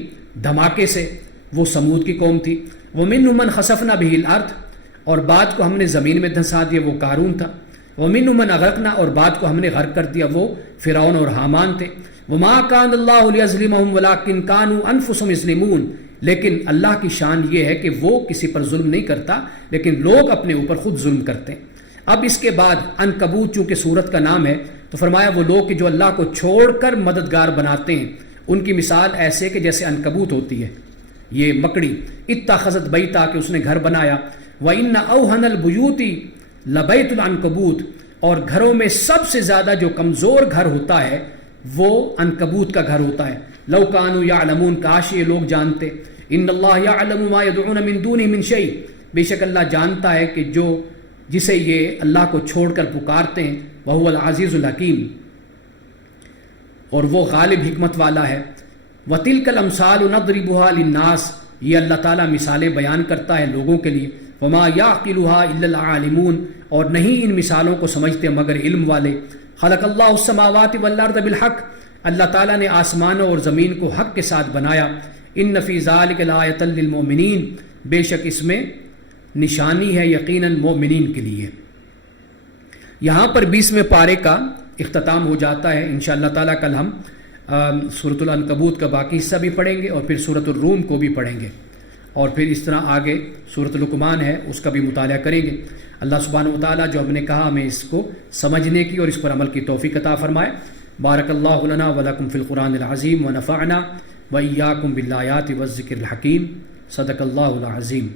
دھماکے سے، وہ سمود کی قوم تھی. وَمِنْهُم مَّنْ خَسَفْنَا بِهِ الْأَرْضَ، اور بعد کو ہم نے زمین میں دھنسا دیا، وہ قارون تھا. وَمِنْهُم مَّنْ أَغْرَقْنَا، اور بعد کو ہم نے غرق کر دیا، وہ فرعون اور حامان تھے. وَمَا كَانَ اللَّهُ لِيَظْلِمَهُمْ وَلَٰكِن كَانُوا أَنفُسَهُمْ يَظْلِمُونَ، لیکن اللہ کی شان یہ ہے کہ وہ کسی پر ظلم نہیں کرتا، لیکن لوگ اپنے اوپر خود ظلم کرتے ہیں. اب اس کے بعد عنکبوت چونکہ سورت کا نام ہے تو فرمایا وہ لوگ کہ جو اللہ کو چھوڑ کر مددگار بناتے ہیں، ان کی مثال ایسے کہ جیسے عنکبوت ہوتی ہے، یہ مکڑی. اتخذت بیتا، کہ اس نے گھر بنایا. وَإِنَّ أَوْهَنَ الْبُيُوتِ لَبَيْتُ الْعَنْكَبُوتِ، اور گھروں میں سب سے زیادہ جو کمزور گھر ہوتا ہے وہ عنکبوت کا گھر ہوتا ہے. لَوْ كَانُوا يَعْلَمُونَ، کاش یہ لوگ جانتے. إِنَّ اللَّهَ يَعْلَمُ مَا يَدْعُونَ مِن دُونِهِ مِن شَيْءٍ، بے شک اللہ جانتا ہے کہ جو جسے یہ اللہ کو چھوڑ کر پکارتے ہیں، وَهُوَ الْعَزِيزُ الْحَكِيمُ، اور وہ غالب حکمت والا ہے. وَتِلْكَ الْأَمْثَالُ نَضْرِبُهَا لِلنَّاسِ، یہ اللہ تعالیٰ مثالیں بیان کرتا ہے لوگوں کے لیے. وَمَا يَعْقِلُهَا إِلَّا الْعَالِمُونَ، اور نہیں ان مثالوں کو سمجھتے مگر علم والے. خَلَقَ اللَّهُ السَّمَاوَاتِ وَالْأَرْضَ بِالْحَقِّ، اللہ تعالیٰ نے آسمانوں اور زمین کو حق کے ساتھ بنایا. إِنَّ فِي ذَلِكَ لَآيَةً لِّلْمُؤْمِنِينَ، بے شک اس میں نشانی ہے یقیناً مومنین کے لیے. یہاں پر 20ویں پارے کا اختتام ہو جاتا ہے. انشاءاللہ تعالیٰ کل ہم سورۃ العنکبوت کا باقی حصہ بھی پڑھیں گے اور پھر سورۃ الروم کو بھی پڑھیں گے، اور پھر اس طرح آگے سورۃ لقمان ہے اس کا بھی مطالعہ کریں گے. اللہ سبحانہ وتعالیٰ جو ہم نے کہا ہمیں اس کو سمجھنے کی اور اس پر عمل کی توفیق عطا فرمائے. بارک اللہ لنا ولکم فی القرآن العظیم ونفعنا وإیاکم بالآیات والذکر الحکیم. صدق اللہ العظیم.